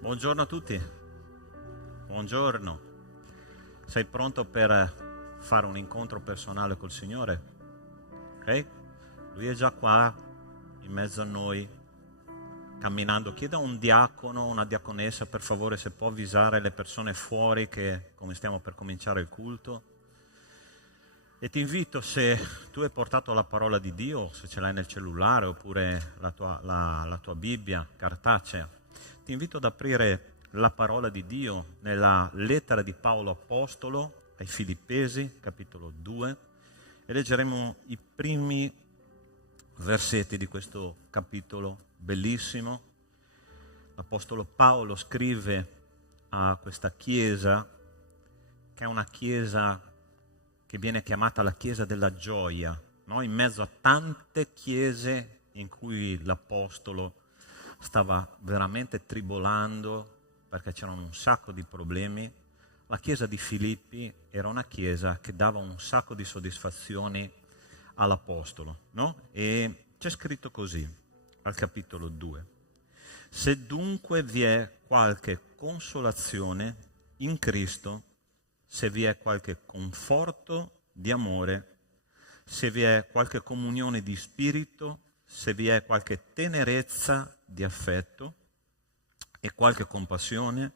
Buongiorno a tutti, buongiorno. Sei pronto per fare un incontro personale col Signore? Ok? Lui è già qua, in mezzo a noi, camminando. Chiedo a un diacono, una diaconessa, per favore, se può avvisare le persone fuori che come stiamo per cominciare il culto. E ti invito, se tu hai portato la parola di Dio, se ce l'hai nel cellulare oppure la tua Bibbia cartacea, ti invito ad aprire la parola di Dio nella lettera di Paolo Apostolo ai Filippesi, capitolo 2, e leggeremo i primi versetti di questo capitolo bellissimo. L'Apostolo Paolo scrive a questa chiesa, che è una chiesa che viene chiamata la chiesa della gioia, no? In mezzo a tante chiese in cui l'Apostolo stava veramente tribolando perché c'erano un sacco di problemi, la chiesa di Filippi era una chiesa che dava un sacco di soddisfazioni all'Apostolo, no? E c'è scritto così, al capitolo 2. Se dunque vi è qualche consolazione in Cristo, se vi è qualche conforto di amore, se vi è qualche comunione di spirito, se vi è qualche tenerezza di affetto e qualche compassione,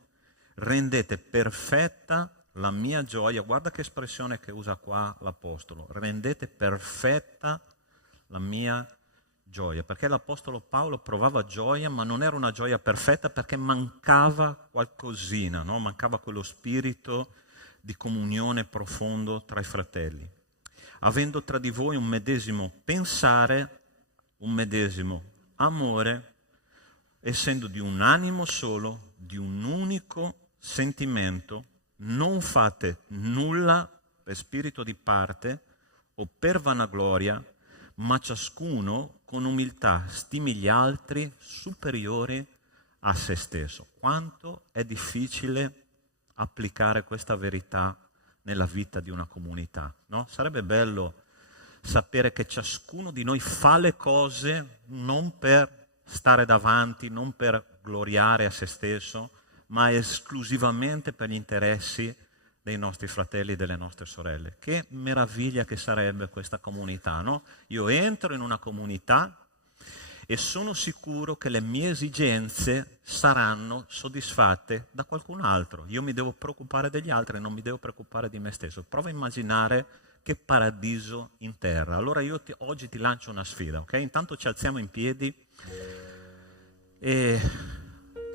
rendete perfetta la mia gioia. Guarda che espressione che usa qua l'Apostolo, rendete perfetta la mia gioia, perché l'Apostolo Paolo provava gioia, ma non era una gioia perfetta perché mancava qualcosina, no? Mancava quello spirito di comunione profondo tra i fratelli. Avendo tra di voi un medesimo pensare, un medesimo amore, essendo di un animo solo, di un unico sentimento, non fate nulla per spirito di parte o per vanagloria, ma ciascuno con umiltà stimi gli altri superiori a se stesso. Quanto è difficile applicare questa verità nella vita di una comunità, no? Sarebbe bello sapere che ciascuno di noi fa le cose non per stare davanti, non per gloriare a se stesso, ma esclusivamente per gli interessi dei nostri fratelli e delle nostre sorelle. Che meraviglia che sarebbe questa comunità, no? Io entro in una comunità e sono sicuro che le mie esigenze saranno soddisfatte da qualcun altro. Io mi devo preoccupare degli altri, non mi devo preoccupare di me stesso. Prova a immaginare che paradiso in terra. Allora io oggi ti lancio una sfida, ok? Intanto ci alziamo in piedi e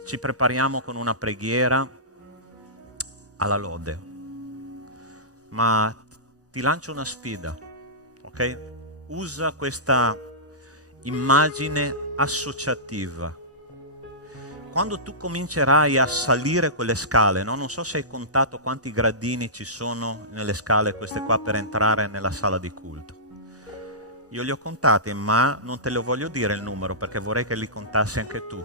ci prepariamo con una preghiera alla lode. Ma ti lancio una sfida, ok? Usa questa immagine associativa. Quando tu comincerai a salire quelle scale, no? Non so se hai contato quanti gradini ci sono nelle scale queste qua per entrare nella sala di culto. Io li ho contati, ma non te lo voglio dire il numero perché vorrei che li contassi anche tu.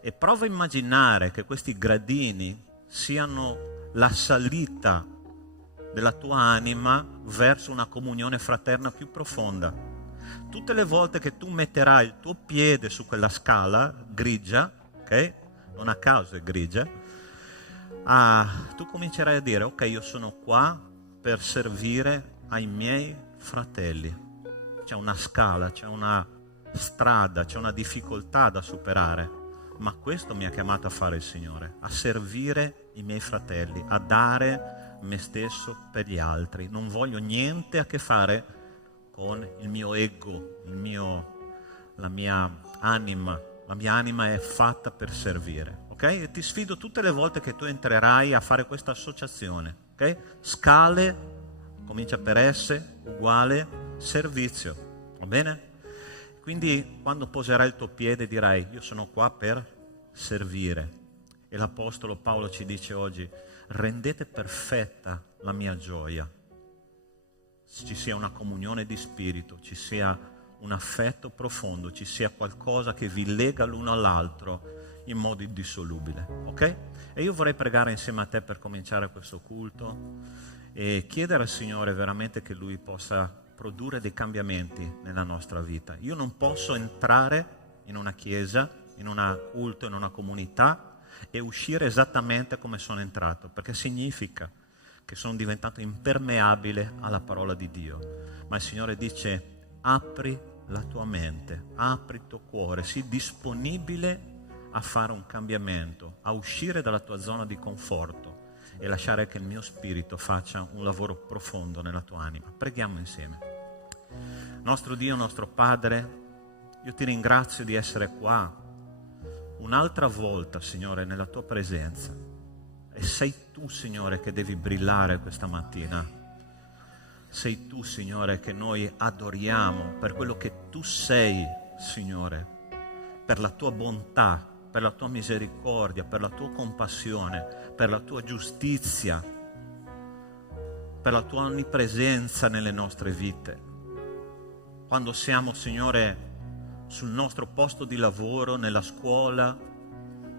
E prova a immaginare che questi gradini siano la salita della tua anima verso una comunione fraterna più profonda. Tutte le volte che tu metterai il tuo piede su quella scala grigia, ok? Non a caso è grigia, tu comincerai a dire, ok, io sono qua per servire ai miei fratelli. C'è una scala, c'è una strada, c'è una difficoltà da superare, ma questo mi ha chiamato a fare il Signore, a servire i miei fratelli, a dare me stesso per gli altri. Non voglio niente a che fare con il mio ego, la mia anima. La mia anima è fatta per servire, ok? E ti sfido tutte le volte che tu entrerai a fare questa associazione, ok? Scale, comincia per S, uguale servizio, va bene? Quindi quando poserai il tuo piede dirai, io sono qua per servire. E l'Apostolo Paolo ci dice oggi, rendete perfetta la mia gioia. Ci sia una comunione di spirito, ci sia un affetto profondo, ci sia qualcosa che vi lega l'uno all'altro in modo indissolubile, ok? E io vorrei pregare insieme a te per cominciare questo culto e chiedere al Signore veramente che Lui possa produrre dei cambiamenti nella nostra vita. Io non posso entrare in una chiesa, in un culto, in una comunità e uscire esattamente come sono entrato, perché significa che sono diventato impermeabile alla parola di Dio. Ma il Signore dice: apri la tua mente, apri il tuo cuore, sii disponibile a fare un cambiamento, a uscire dalla tua zona di conforto e lasciare che il mio spirito faccia un lavoro profondo nella tua anima. Preghiamo insieme. Nostro Dio, nostro Padre, io ti ringrazio di essere qua un'altra volta, Signore, nella tua presenza. E sei tu, Signore, che devi brillare questa mattina. Sei tu, Signore, che noi adoriamo per quello che tu sei, Signore, per la tua bontà, per la tua misericordia, per la tua compassione, per la tua giustizia, per la tua onnipresenza nelle nostre vite. Quando siamo, Signore, sul nostro posto di lavoro, nella scuola,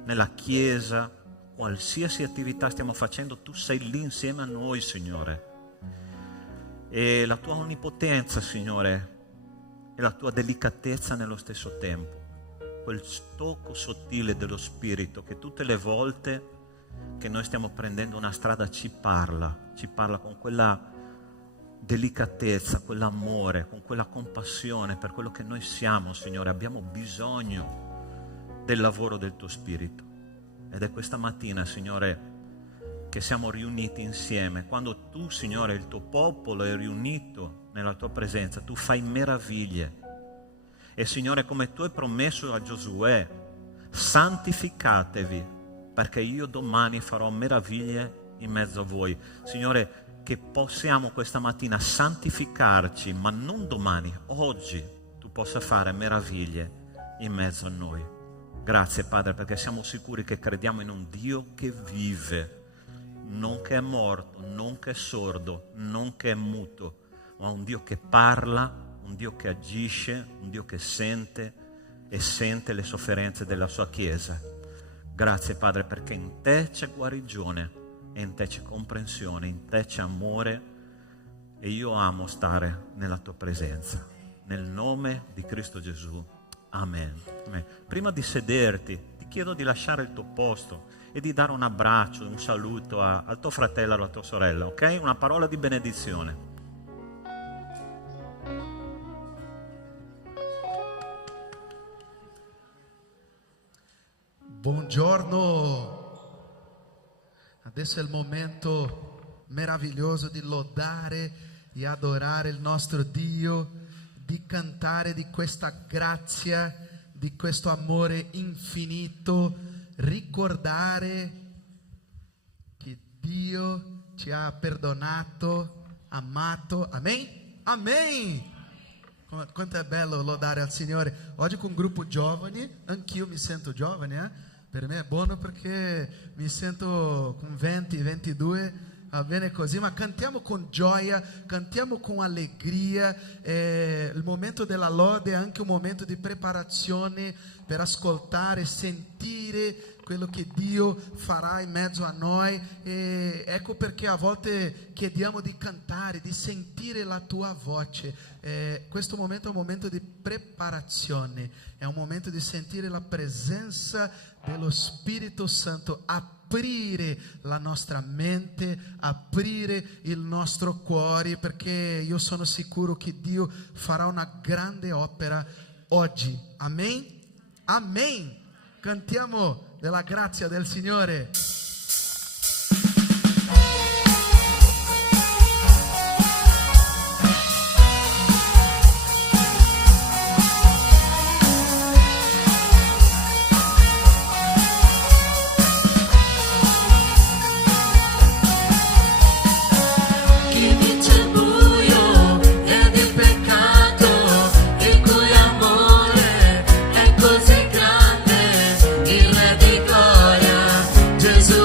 nella chiesa, qualsiasi attività stiamo facendo, tu sei lì insieme a noi, Signore. E la tua onnipotenza, Signore, e la tua delicatezza nello stesso tempo, quel tocco sottile dello Spirito che tutte le volte che noi stiamo prendendo una strada ci parla con quella delicatezza, quell'amore, con quella compassione per quello che noi siamo, Signore. Abbiamo bisogno del lavoro del tuo Spirito. Ed è questa mattina, Signore, che siamo riuniti insieme. Quando tu, Signore, il tuo popolo è riunito nella tua presenza, tu fai meraviglie. E, Signore, come tu hai promesso a Giosuè, santificatevi, perché io domani farò meraviglie in mezzo a voi. Signore, che possiamo questa mattina santificarci, ma non domani, oggi tu possa fare meraviglie in mezzo a noi. Grazie, Padre, perché siamo sicuri che crediamo in un Dio che vive, non che è morto, non che è sordo, non che è muto, ma un Dio che parla, un Dio che agisce, un Dio che sente e sente le sofferenze della sua Chiesa. Grazie, Padre, perché in te c'è guarigione, e in te c'è comprensione, in te c'è amore, e io amo stare nella tua presenza. Nel nome di Cristo Gesù. Amen. Amen. Prima di sederti, ti chiedo di lasciare il tuo posto e di dare un abbraccio, un saluto al tuo fratello, alla tua sorella, ok? Una parola di benedizione. Buongiorno. Adesso è il momento meraviglioso di lodare e adorare il nostro Dio, di cantare di questa grazia, di questo amore infinito, ricordare che Dio ci ha perdonato, amato. Amen? Amen! Quanto è bello lodare al Signore. Oggi con un gruppo giovani, anch'io mi sento giovane, Per me è buono perché mi sento con 20, 22, va bene così, ma cantiamo con gioia, cantiamo con allegria. Il momento della lode è anche un momento di preparazione per ascoltare, sentire quello che Dio farà in mezzo a noi. E ecco perché a volte chiediamo di cantare, di sentire la tua voce. Questo momento è un momento di preparazione, è un momento di sentire la presenza dello Spirito Santo, aprire la nostra mente, aprire il nostro cuore, perché io sono sicuro che Dio farà una grande opera oggi. Amen? Amen. Cantiamo della grazia del Signore. Jesus.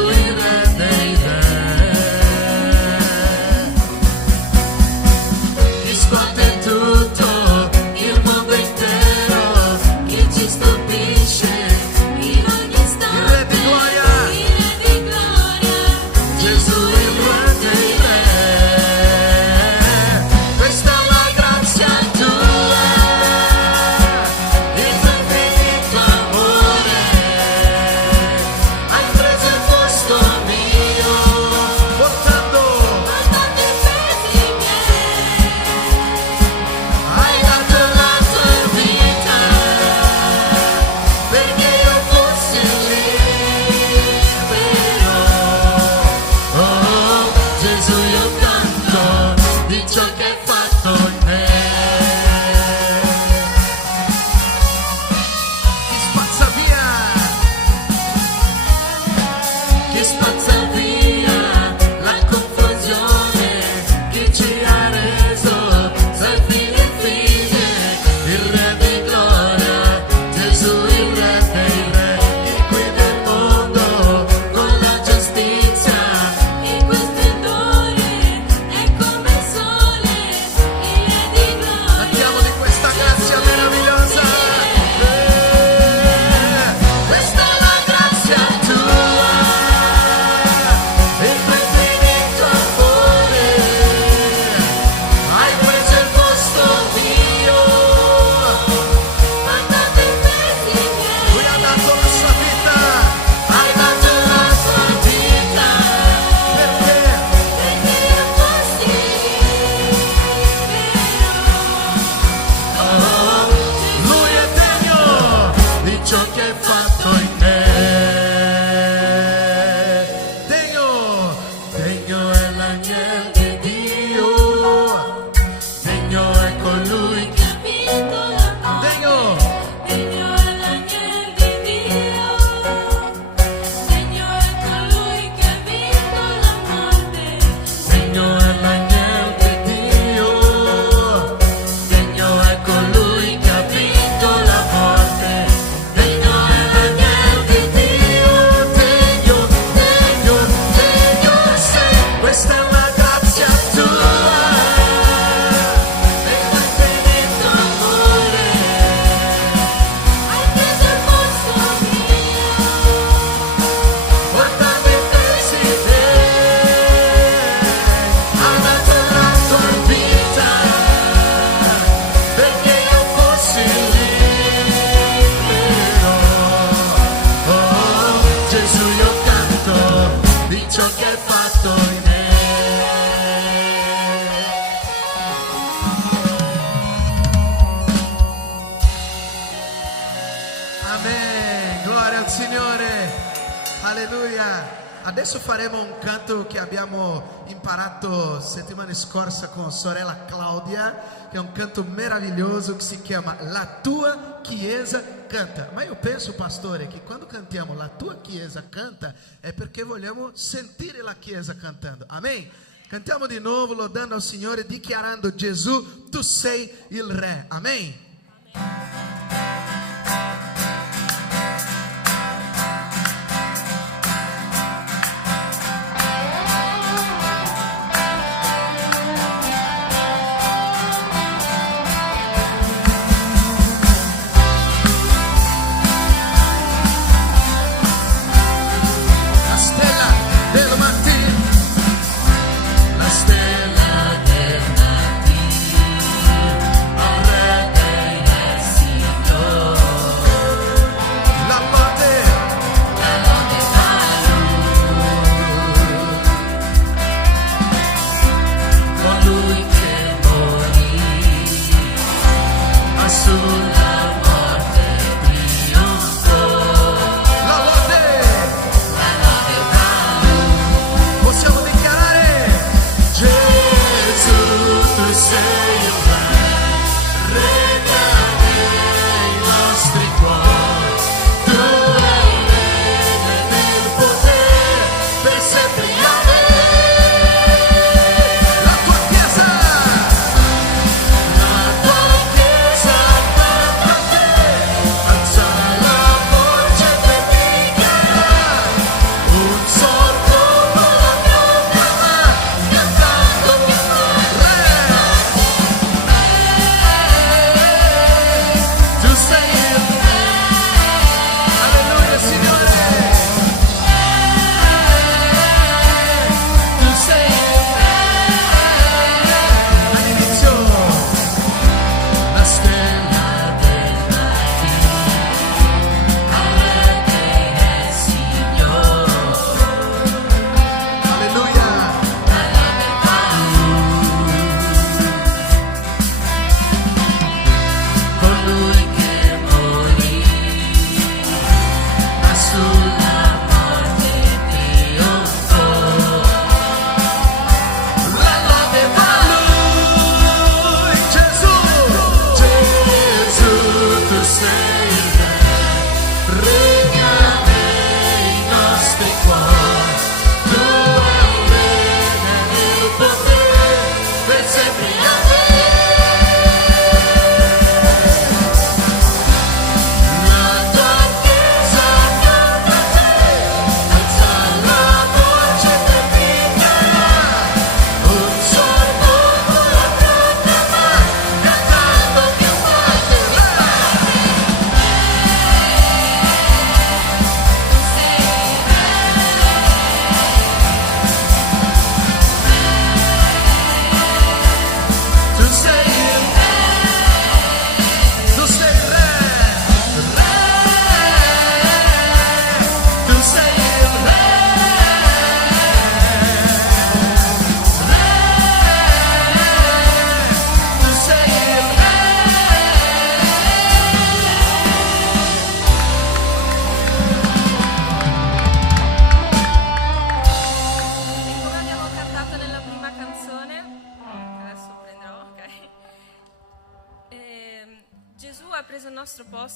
Adesso faremo un canto che abbiamo imparato settimana scorsa con sorella Claudia, che è un canto meraviglioso che si chiama La tua chiesa canta. Ma io penso, pastore, che quando cantiamo La tua chiesa canta è perché vogliamo sentire la chiesa cantando. Amen. Cantiamo di nuovo lodando al Signore, dichiarando: Gesù, tu sei il Re. Amen.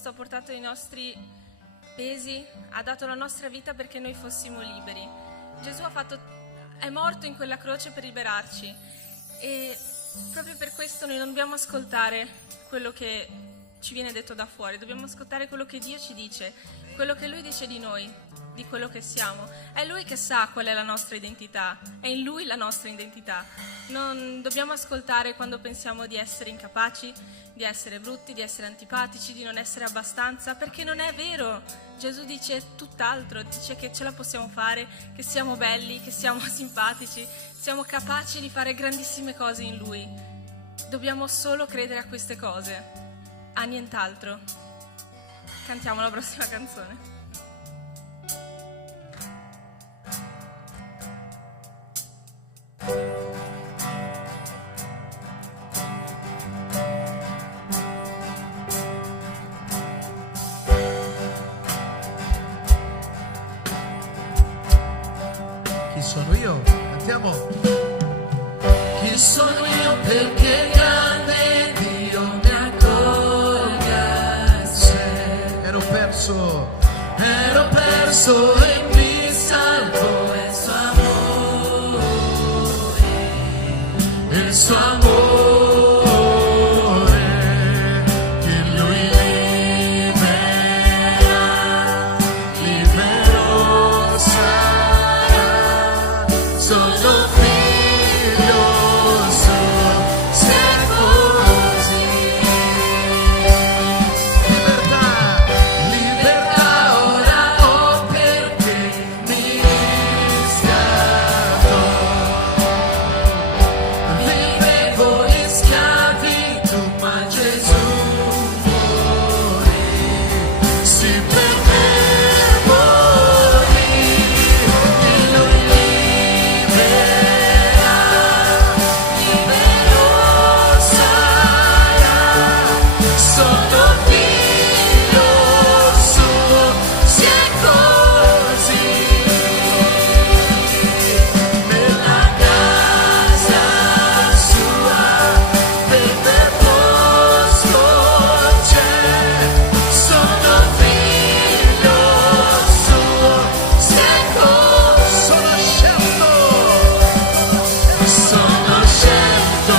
Ha portato i nostri pesi, ha dato la nostra vita perché noi fossimo liberi. Gesù è morto in quella croce per liberarci e proprio per questo noi non dobbiamo ascoltare quello che ci viene detto da fuori, dobbiamo ascoltare quello che Dio ci dice, quello che Lui dice di noi, di quello che siamo. È Lui che sa qual è la nostra identità, è in Lui la nostra identità. Non dobbiamo ascoltare quando pensiamo di essere incapaci, di essere brutti, di essere antipatici, di non essere abbastanza, perché non è vero. Gesù dice tutt'altro, dice che ce la possiamo fare, che siamo belli, che siamo simpatici, siamo capaci di fare grandissime cose in Lui. Dobbiamo solo credere a queste cose, a nient'altro. Cantiamo la prossima canzone. sono io? Cantiamo. Chi sono io perché grande Dio mi accoglie a sé? Ero perso e mi salvò il suo amore, che lui libero sarà. Sono figlio suo, se è così. Libertà ora ho perché mi riscatto. Vivevo in schiavitù, ma Gesù morì. Sì, per me morì. E lui libero sarà. Sono figlio suo, se è così. Nella casa sua per me posto c'è. Sono figlio suo, se è così. Sono scelto,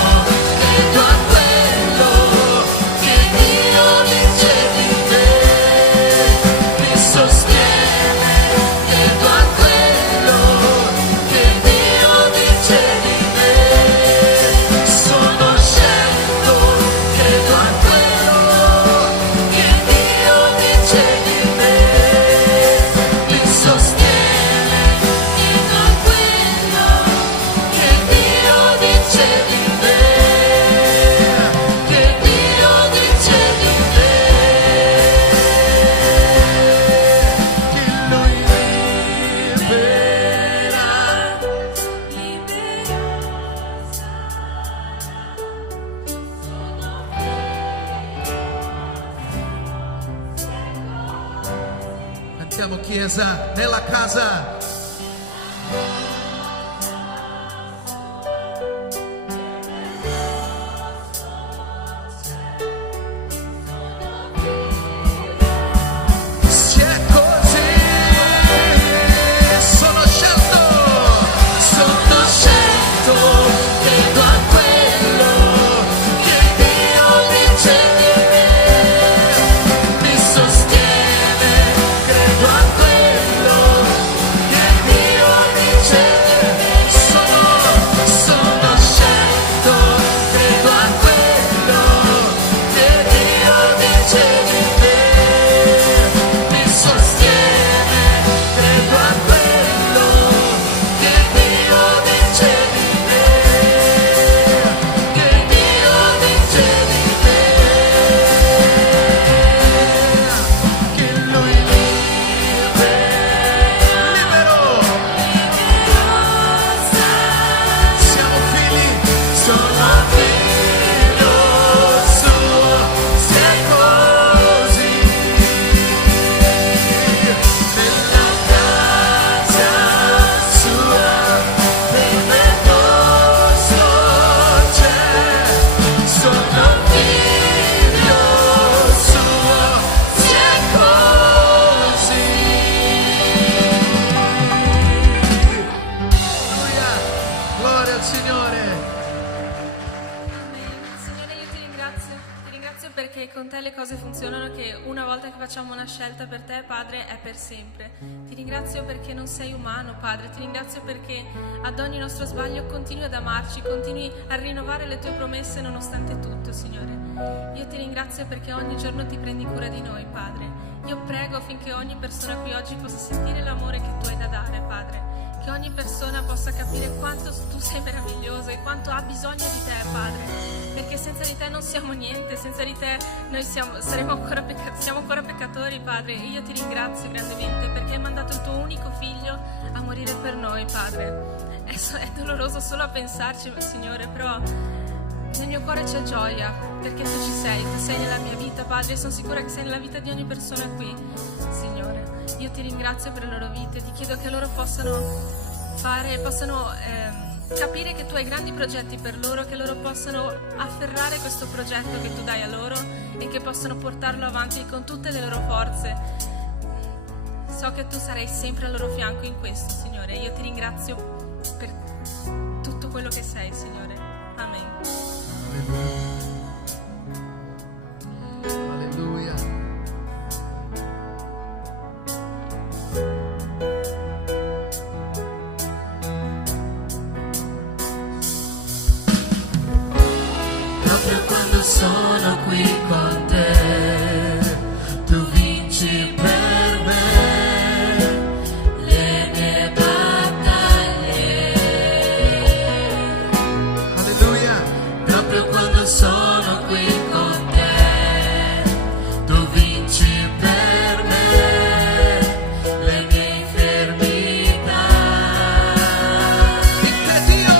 credo a quello che Dio dice di me, mi sostiene, credo a quello che Dio dice di me. Sono scelto, credo a quello che Dio dice di me, mi sostiene, credo a quello che Dio dice di me, che Dio dice di me, che lui libera, Cantiamo Chiesa nella casa. Se è così, sono scelto, credo a quello che Dio dice di me, mi sostiene, credo a quello che Dio dice di me. Sono scelto, credo a quello che Dio dice di me, mi sostiene, credo a quello che Dio dice di me, che Dio dice di me, che lui libero. Siamo figli, sono figlio suo, se è così. Nella casa sua per me posto c'è. Sono figlio suo, se è così. Alleluia, gloria al Signore. Amen. Signore, io ti ringrazio perché con te le cose funzionano, che una volta che facciamo una scelta per te, Padre, è per sempre. Ti ringrazio perché non sei umano, Padre, ti ringrazio perché ad ogni nostro sbaglio continui ad amarci, continui a rinnovare le tue promesse nonostante tutto, Signore. Io ti ringrazio perché ogni giorno ti prendi cura di noi, Padre. Io prego affinché ogni persona qui oggi possa sentire l'amore che tu hai da dare, Padre. Che ogni persona possa capire quanto tu sei meraviglioso e quanto ha bisogno di te, Padre, perché senza di te non siamo niente, senza di te noi siamo ancora peccatori, Padre. E io ti ringrazio grandemente perché hai mandato il tuo unico figlio a morire per noi, Padre. È doloroso solo a pensarci, Signore, però nel mio cuore c'è gioia perché tu sei nella mia vita, Padre, e sono sicura che sei nella vita di ogni persona qui, Signore. Io ti ringrazio per le loro vite, ti chiedo che loro possano possano capire che tu hai grandi progetti per loro, che loro possano afferrare questo progetto che tu dai a loro e che possano portarlo avanti con tutte le loro forze. So che tu sarai sempre al loro fianco in questo, Signore. Io ti ringrazio per tutto quello che sei, Signore. Amen. Alleluia. Proprio quando sono qui con te, tu vinci per me le mie battaglie. Alleluia. Proprio quando sono qui con te, tu vinci per me le mie infermità. In te Dio,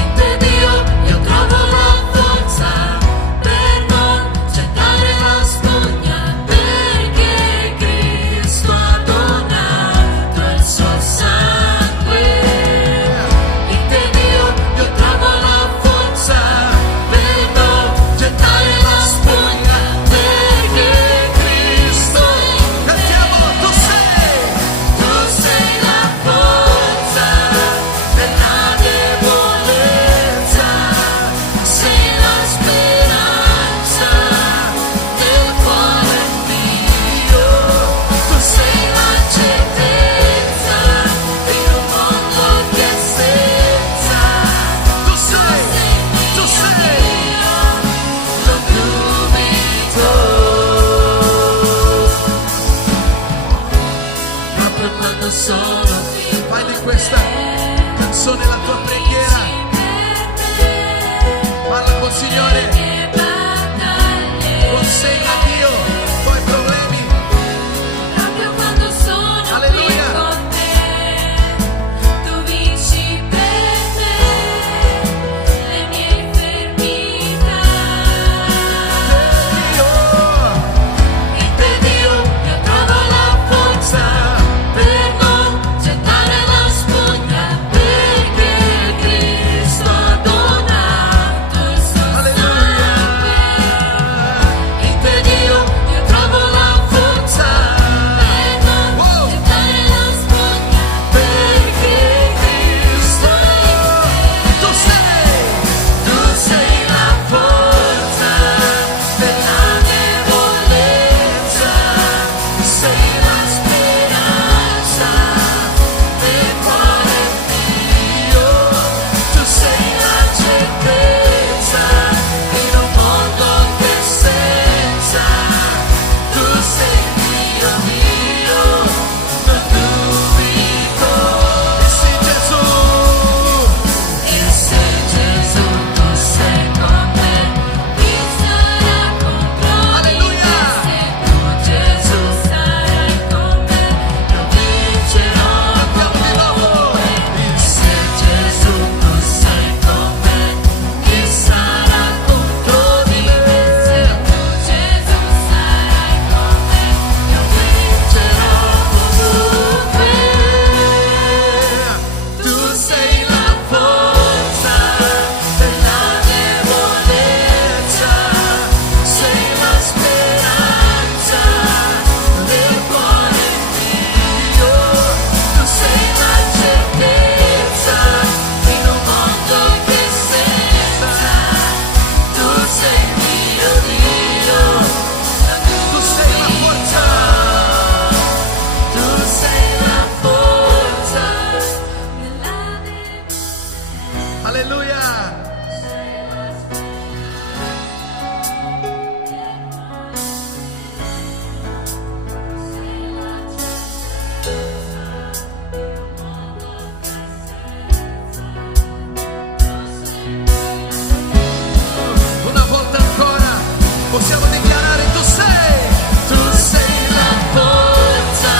In te Dio io trovo la forza per non gettare la spugna, perché Cristo ha donato il suo sangue. In te Dio io trovo la forza per non gettare la spugna, perché Cristo cantiamo, tu sei la forza della debolezza, sei la speranza del cuore mio, tu sei la certezza in un mondo che è senza, tu sei lo dubito. Proprio quando sono qui fai di questa canzone la tua preghiera. Parla col Signore, consegna a Dio i tuoi problemi. proprio quando sono Alleluia. qui con te, tu vinci per me le mie infermità. Dio, In te Dio io trovo la forza per non gettare la spugna, perché Cristo ha donato il suo alleluia. sangue. In te Dio io trovo la forza per non gettare la spugna, perché Cristo Tu sei la forza della debolezza, sei la speranza del cuore mio, tu sei la certezza in un mondo che è senza, tu sei Dio mio, non dubito. sì Gesù, E se Gesù tu sei con me, chi sarà contro me? Alleluia. Se tu Gesù sarai con me, io vincerò. cantiamo di nuovo. E se Gesù tu sei con me, chi sarà contro di me? Se tu Gesù sarai con me, io vincerò comunque. Tu sei la forza della debolezza, sei la speranza del cuore mio, tu sei la certezza in un mondo che è senza, tu sei mio Dio, Tu sei la forza. tu sei la forza della debolezza. Alleluia. Una volta ancora possiamo dichiarare tu sei la forza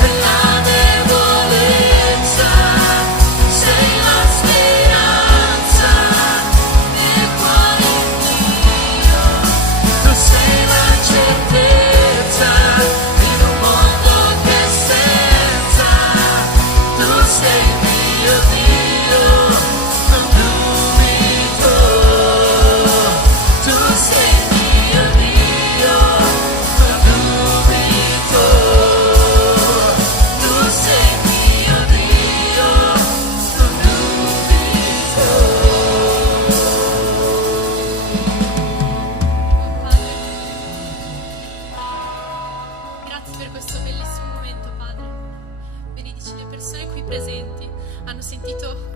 della debolezza, sei la speranza mio Dio, non dubito. Tu sei mio Dio, non dubito. Tu sei mio Dio, non dubito. Grazie per questo bellissimo momento, Padre. Benedici le persone qui presenti. Hanno sentito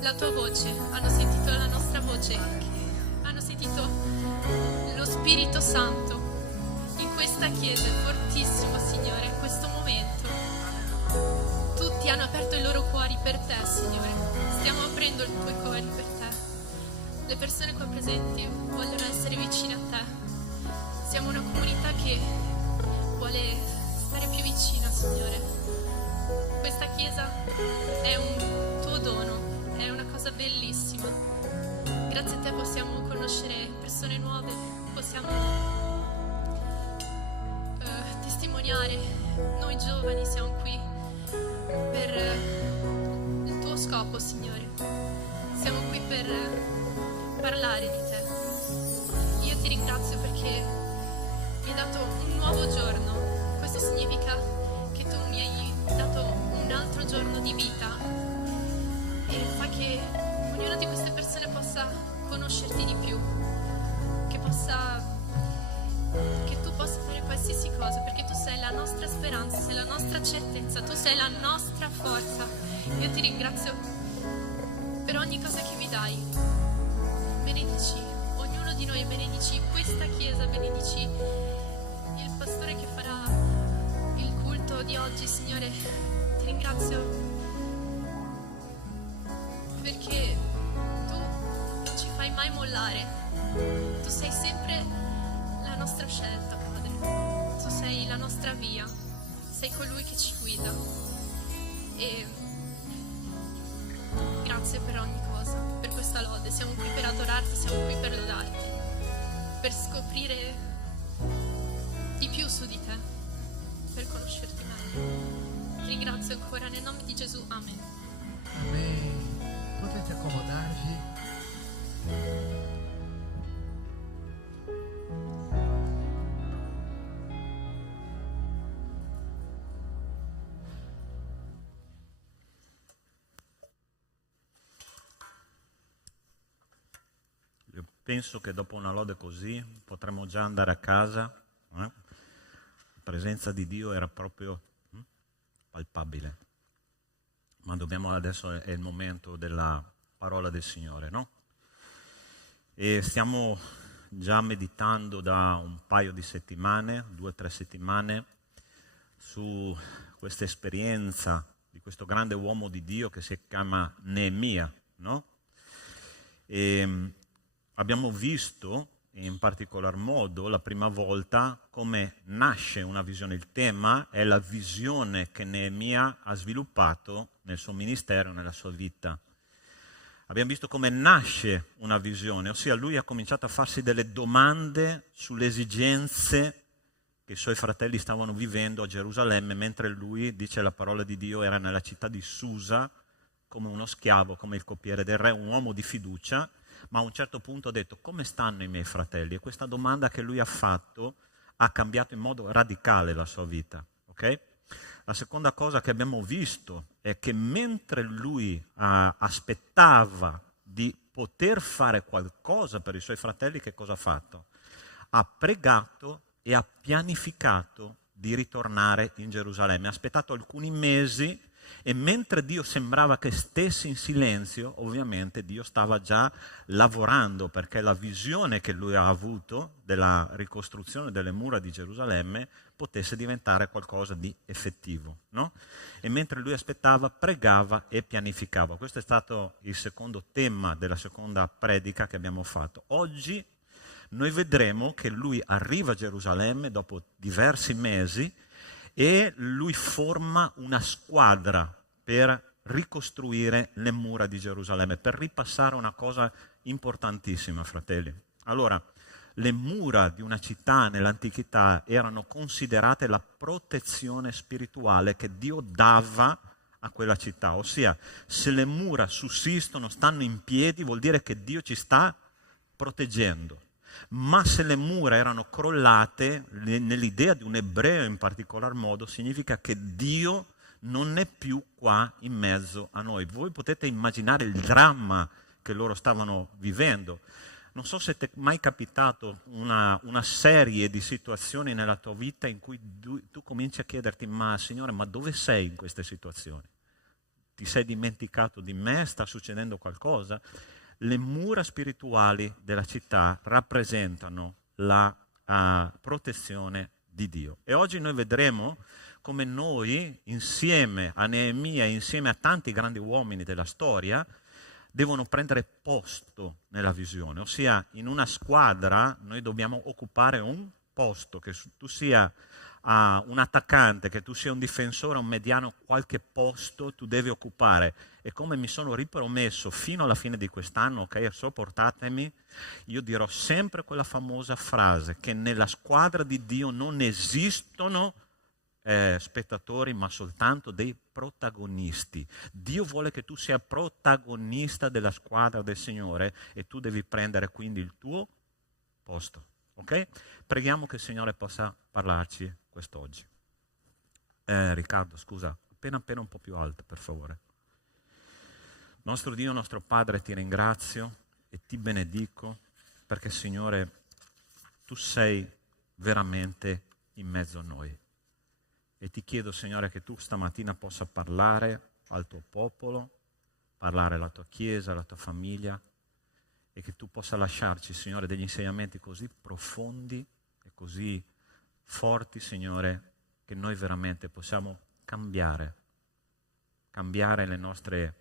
la tua voce, hanno sentito la nostra voce, hanno sentito lo Spirito Santo in questa chiesa. È fortissimo, Signore, in questo momento. Tutti hanno aperto i loro cuori per te, Signore. Stiamo aprendo i tuoi cuori per te. Le persone qua presenti vogliono essere vicine a te. Siamo una comunità che vuole stare più vicina, Signore. Questa chiesa è un tuo dono, è una cosa bellissima. Grazie a te possiamo conoscere persone nuove, possiamo testimoniare. Noi giovani siamo qui per il tuo scopo, Signore. Siamo qui per parlare di te. Io ti ringrazio perché mi hai dato un nuovo giorno. Questo significa che tu mi hai dato un altro giorno di vita e fa che ognuna di queste persone possa conoscerti di più, che tu possa fare qualsiasi cosa, perché tu sei la nostra speranza, sei la nostra certezza, tu sei la nostra forza. Io ti ringrazio per ogni cosa che mi dai. Benedici ognuno di noi, benedici questa chiesa, benedici il pastore che farà il culto di oggi, Signore. Ti ringrazio perché tu non ci fai mai mollare. Tu sei sempre la nostra scelta, Padre. Tu sei la nostra via, sei colui che ci guida. E grazie per ogni cosa, per questa lode. Siamo qui per adorarti, siamo qui per lodarti, per scoprire di più su di te, per conoscerti meglio. Ti ringrazio ancora nel nome di Gesù, amen. Amen. Potete accomodarvi. Io penso che dopo una lode così potremmo già andare a casa. La presenza di Dio era proprio palpabile. Ma dobbiamo, adesso è il momento della parola del Signore, no? E stiamo già meditando da un paio di settimane, 2 o 3 settimane, su questa esperienza di questo grande uomo di Dio che si chiama Neemia, no? E abbiamo visto in particolar modo la prima volta come nasce una visione. Il tema è la visione che Neemia ha sviluppato nel suo ministero, nella sua vita. Abbiamo visto come nasce una visione, ossia lui ha cominciato a farsi delle domande sulle esigenze che i suoi fratelli stavano vivendo a Gerusalemme, mentre lui, dice la parola di Dio, era nella città di Susa come uno schiavo, come il coppiere del re, un uomo di fiducia. Ma a un certo punto ha detto: come stanno i miei fratelli? E questa domanda che lui ha fatto ha cambiato in modo radicale la sua vita. Okay? La seconda cosa che abbiamo visto è che mentre lui aspettava di poter fare qualcosa per i suoi fratelli, che cosa ha fatto? Ha pregato e ha pianificato di ritornare in Gerusalemme. Ha aspettato alcuni mesi. E mentre Dio sembrava che stesse in silenzio, ovviamente Dio stava già lavorando perché la visione che lui ha avuto della ricostruzione delle mura di Gerusalemme potesse diventare qualcosa di effettivo, no? E mentre lui aspettava, pregava e pianificava. Questo è stato il secondo tema della seconda predica che abbiamo fatto. Oggi noi vedremo che lui arriva a Gerusalemme dopo diversi mesi e lui forma una squadra per ricostruire le mura di Gerusalemme, per ripassare una cosa importantissima, fratelli. Allora, le mura di una città nell'antichità erano considerate la protezione spirituale che Dio dava a quella città. Ossia, se le mura sussistono, stanno in piedi, vuol dire che Dio ci sta proteggendo. Ma se le mura erano crollate, nell'idea di un ebreo in particolar modo, significa che Dio non è più qua in mezzo a noi. Voi potete immaginare il dramma che loro stavano vivendo. Non so se ti è mai capitato una serie di situazioni nella tua vita in cui tu cominci a chiederti: ma Signore, ma dove sei in queste situazioni? Ti sei dimenticato di me? Sta succedendo qualcosa? Le mura spirituali della città rappresentano la protezione di Dio. E oggi noi vedremo come noi, insieme a Neemia e insieme a tanti grandi uomini della storia, devono prendere posto nella visione. Ossia, in una squadra noi dobbiamo occupare un posto, che tu sia un attaccante, che tu sia un difensore, un mediano, qualche posto tu devi occupare. E come mi sono ripromesso fino alla fine di quest'anno, ok, sopportatemi, io dirò sempre quella famosa frase che nella squadra di Dio non esistono spettatori, ma soltanto dei protagonisti. Dio vuole che tu sia protagonista della squadra del Signore e tu devi prendere quindi il tuo posto. Ok? Preghiamo che il Signore possa parlarci quest'oggi. Riccardo, scusa, appena un po' più alto, per favore. Nostro Dio, nostro Padre, ti ringrazio e ti benedico perché, Signore, tu sei veramente in mezzo a noi. E ti chiedo, Signore, che tu stamattina possa parlare al tuo popolo, parlare alla tua Chiesa, alla tua famiglia, e che tu possa lasciarci, Signore, degli insegnamenti così profondi e così forti, Signore, che noi veramente possiamo cambiare le nostre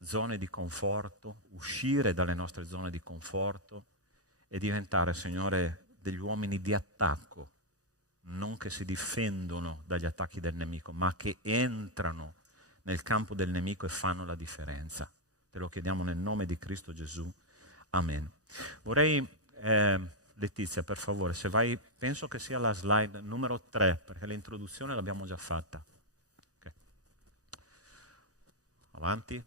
zone di conforto, uscire dalle nostre zone di conforto e diventare, Signore, degli uomini di attacco, non che si difendono dagli attacchi del nemico, ma che entrano nel campo del nemico e fanno la differenza. Te lo chiediamo nel nome di Cristo Gesù. Amen. Vorrei, Letizia, per favore, se vai, penso che sia la slide numero 3, perché l'introduzione l'abbiamo già fatta. Okay. Avanti.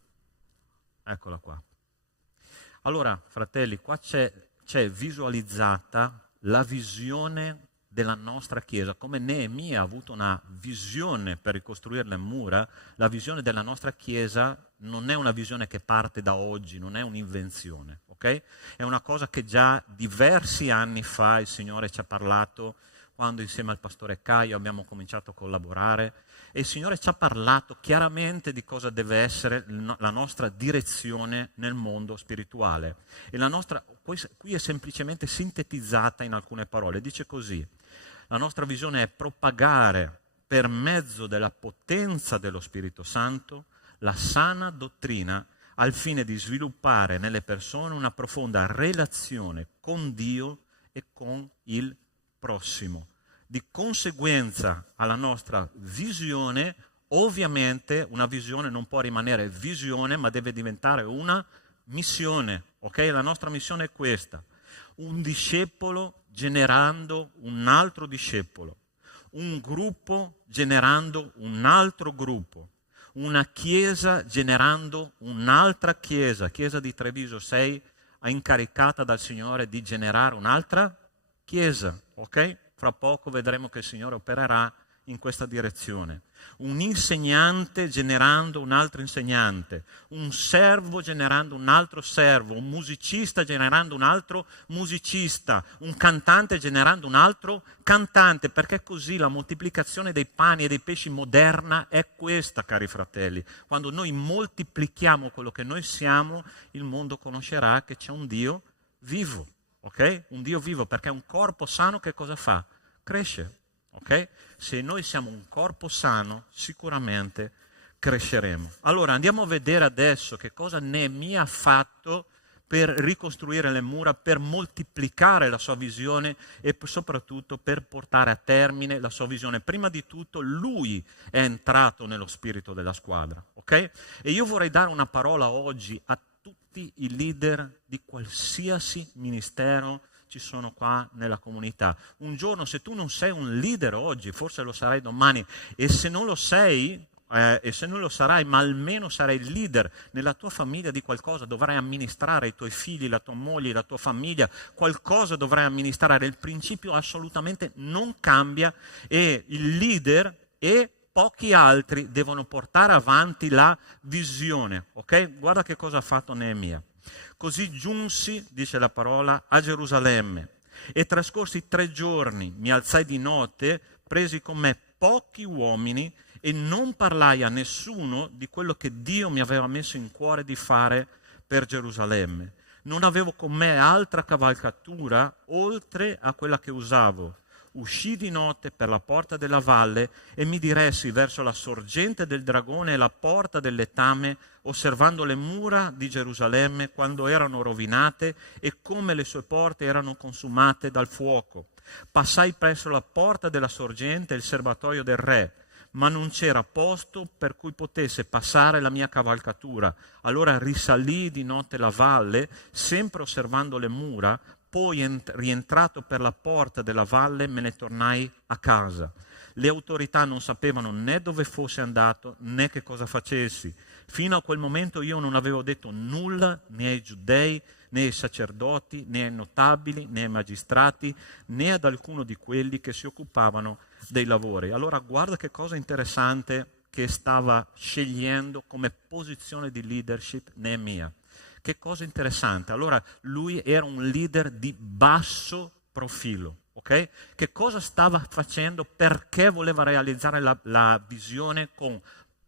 Eccola qua. Allora, fratelli, qua c'è visualizzata la visione della nostra Chiesa. Come Neemia ha avuto una visione per ricostruire le mura, la visione della nostra Chiesa non è una visione che parte da oggi, non è un'invenzione, ok? È una cosa che già diversi anni fa il Signore ci ha parlato, quando insieme al pastore Caio abbiamo cominciato a collaborare, e il Signore ci ha parlato chiaramente di cosa deve essere la nostra direzione nel mondo spirituale. E la nostra, qui è semplicemente sintetizzata in alcune parole, dice così: la nostra visione è propagare per mezzo della potenza dello Spirito Santo la sana dottrina al fine di sviluppare nelle persone una profonda relazione con Dio e con il prossimo. Di conseguenza alla nostra visione, ovviamente una visione non può rimanere visione, ma deve diventare una missione. Ok? La nostra missione è questa: un discepolo generando un altro discepolo, un gruppo generando un altro gruppo, una chiesa generando un'altra chiesa. Chiesa di Treviso sei incaricata dal Signore di generare un'altra chiesa, ok? Fra poco vedremo che il Signore opererà in questa direzione. Un insegnante generando un altro insegnante, un servo generando un altro servo, un musicista generando un altro musicista, un cantante generando un altro cantante, perché così la moltiplicazione dei pani e dei pesci moderna è questa, cari fratelli. Quando noi moltiplichiamo quello che noi siamo, il mondo conoscerà che c'è un Dio vivo, ok? Un Dio vivo, perché un corpo sano che cosa fa? Cresce. Okay? Se noi siamo un corpo sano, sicuramente cresceremo. Allora andiamo a vedere adesso che cosa Neemia ha fatto per ricostruire le mura, per moltiplicare la sua visione e soprattutto per portare a termine la sua visione. Prima di tutto lui è entrato nello spirito della squadra. Okay? E io vorrei dare una parola oggi a tutti i leader di qualsiasi ministero ci sono qua nella comunità. Un giorno, se tu non sei un leader oggi, forse lo sarai domani, e se non lo sei, e se non lo sarai, ma almeno sarai il leader nella tua famiglia di qualcosa, dovrai amministrare i tuoi figli, la tua moglie, la tua famiglia, qualcosa dovrai amministrare. Il principio assolutamente non cambia e il leader e pochi altri devono portare avanti la visione. Ok? Guarda che cosa ha fatto Neemia. Così giunsi, dice la parola, a Gerusalemme e trascorsi 3 giorni, mi alzai di notte, presi con me pochi uomini e non parlai a nessuno di quello che Dio mi aveva messo in cuore di fare per Gerusalemme. Non avevo con me altra cavalcatura oltre a quella che usavo. Uscii di notte per la porta della valle e mi diressi verso la sorgente del dragone e la porta del letame, osservando le mura di Gerusalemme quando erano rovinate e come le sue porte erano consumate dal fuoco. Passai presso la porta della sorgente e il serbatoio del re, ma non c'era posto per cui potesse passare la mia cavalcatura. Allora risalii di notte la valle, sempre osservando le mura, poi rientrato per la porta della valle me ne tornai a casa. Le autorità non sapevano né dove fosse andato né che cosa facessi. Fino a quel momento io non avevo detto nulla né ai giudei, né ai sacerdoti, né ai notabili, né ai magistrati, né ad alcuno di quelli che si occupavano dei lavori. Allora guarda che cosa interessante che stava scegliendo come posizione di leadership Neemia. Che cosa interessante. Allora lui era un leader di basso profilo. Okay? Che cosa stava facendo? Perché voleva realizzare la visione con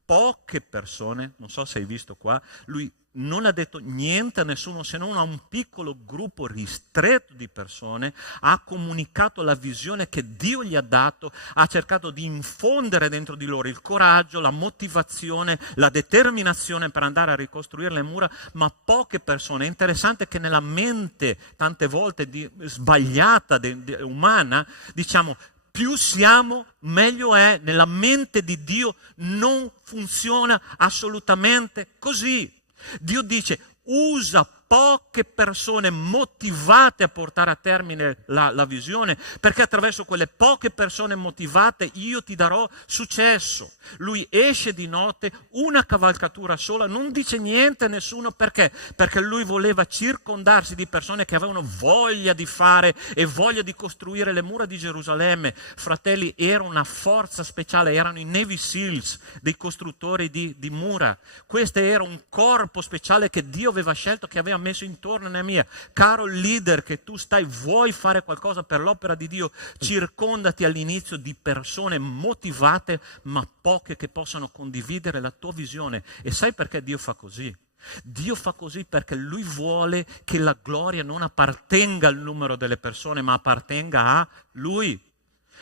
poche persone? Non so se hai visto qua. Lui non ha detto niente a nessuno se non a un piccolo gruppo ristretto di persone, ha comunicato la visione che Dio gli ha dato, ha cercato di infondere dentro di loro il coraggio, la motivazione, la determinazione per andare a ricostruire le mura, ma poche persone. È interessante che nella mente tante volte sbagliata umana diciamo più siamo meglio è. Nella mente di Dio non funziona assolutamente così. Dio dice usa poche persone motivate a portare a termine la visione, perché attraverso quelle poche persone motivate io ti darò successo. Lui esce di notte, una cavalcatura sola, non dice niente a nessuno. Perché? Perché lui voleva circondarsi di persone che avevano voglia di fare e voglia di costruire le mura di Gerusalemme. Fratelli, era una forza speciale, erano i Navy Seals, dei costruttori di mura. Questo era un corpo speciale che Dio aveva scelto, che aveva messo intorno a Neemia. Caro leader che tu stai, vuoi fare qualcosa per l'opera di Dio, circondati all'inizio di persone motivate ma poche che possano condividere la tua visione. E sai perché Dio fa così? Dio fa così perché Lui vuole che la gloria non appartenga al numero delle persone ma appartenga a Lui.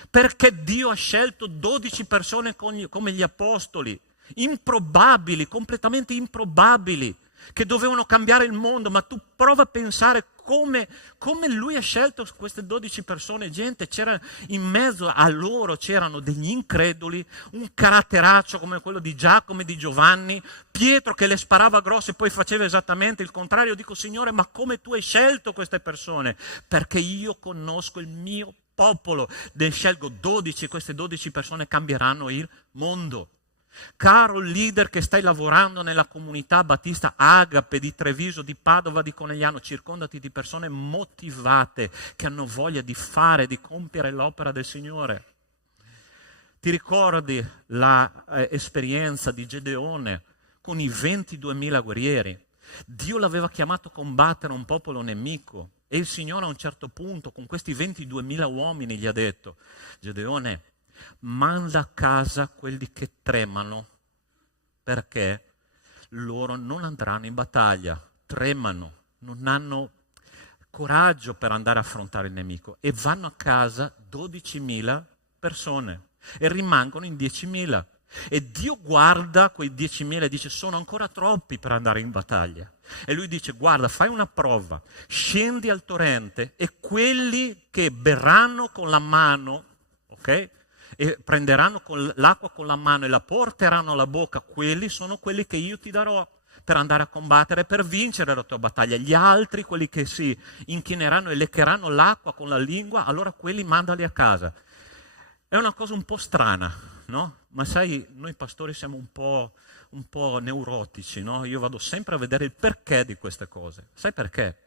Perché Dio ha scelto 12 persone come gli apostoli, improbabili, completamente improbabili, che dovevano cambiare il mondo, ma tu prova a pensare come lui ha scelto queste 12 persone. Gente, c'era in mezzo a loro, c'erano degli increduli, un caratteraccio come quello di Giacomo e di Giovanni, Pietro che le sparava grosse e poi faceva esattamente il contrario. Dico, Signore, ma come tu hai scelto queste persone? Perché io conosco il mio popolo, ne scelgo 12, queste 12 persone cambieranno il mondo. Caro leader che stai lavorando nella comunità Battista Agape di Treviso, di Padova, di Conegliano, circondati di persone motivate che hanno voglia di fare, di compiere l'opera del Signore. Ti ricordi l'esperienza di Gedeone con i 22.000 guerrieri? Dio l'aveva chiamato a combattere un popolo nemico e il Signore a un certo punto con questi 22.000 uomini gli ha detto: Gedeone, manda a casa quelli che tremano, perché loro non andranno in battaglia, tremano, non hanno coraggio per andare a affrontare il nemico, e vanno a casa 12.000 persone e rimangono in 10.000. E Dio guarda quei 10.000 e dice: sono ancora troppi per andare in battaglia. E lui dice: guarda, fai una prova, scendi al torrente e quelli che berranno con la mano, ok? E prenderanno l'acqua con la mano e la porteranno alla bocca, quelli sono quelli che io ti darò per andare a combattere, per vincere la tua battaglia. Gli altri, quelli che si inchineranno e leccheranno l'acqua con la lingua, allora quelli mandali a casa. È una cosa un po' strana, no? Ma sai, noi pastori siamo un po' neurotici, no? Io vado sempre a vedere il perché di queste cose. Sai perché?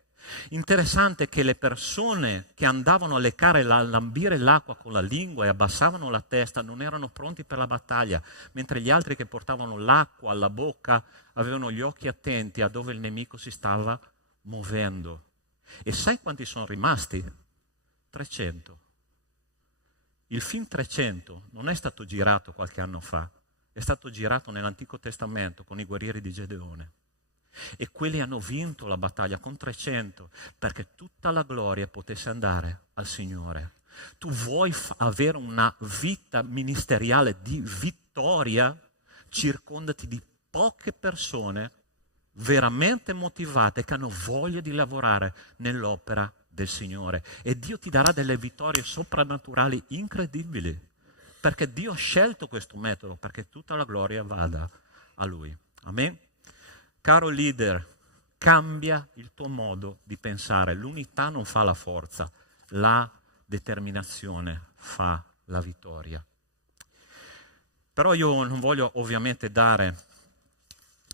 Interessante che le persone che andavano a leccare, a lambire l'acqua con la lingua e abbassavano la testa non erano pronti per la battaglia, mentre gli altri che portavano l'acqua alla bocca avevano gli occhi attenti a dove il nemico si stava muovendo. E sai quanti sono rimasti? 300. Il film 300 non è stato girato qualche anno fa, è stato girato nell'Antico Testamento con i guerrieri di Gedeone. E quelli hanno vinto la battaglia con 300 perché tutta la gloria potesse andare al Signore. Tu vuoi avere una vita ministeriale di vittoria? Circondati di poche persone veramente motivate che hanno voglia di lavorare nell'opera del Signore, e Dio ti darà delle vittorie soprannaturali incredibili, perché Dio ha scelto questo metodo perché tutta la gloria vada a Lui. Amen? Caro leader, cambia il tuo modo di pensare. L'unità non fa la forza, la determinazione fa la vittoria. Però io non voglio ovviamente dare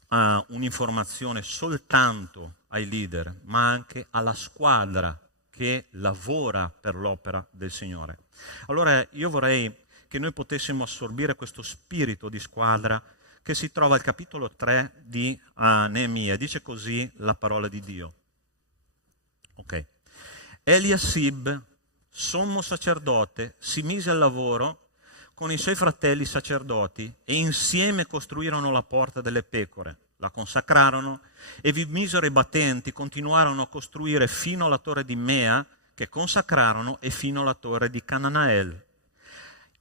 un'informazione soltanto ai leader, ma anche alla squadra che lavora per l'opera del Signore. Allora io vorrei che noi potessimo assorbire questo spirito di squadra che si trova al capitolo 3 di Neemia. Dice così la parola di Dio. Ok. Eliasib, sommo sacerdote, si mise al lavoro con i suoi fratelli sacerdoti e insieme costruirono la porta delle pecore. La consacrarono e vi misero i battenti, continuarono a costruire fino alla torre di Mea, che consacrarono, e fino alla torre di Cananael.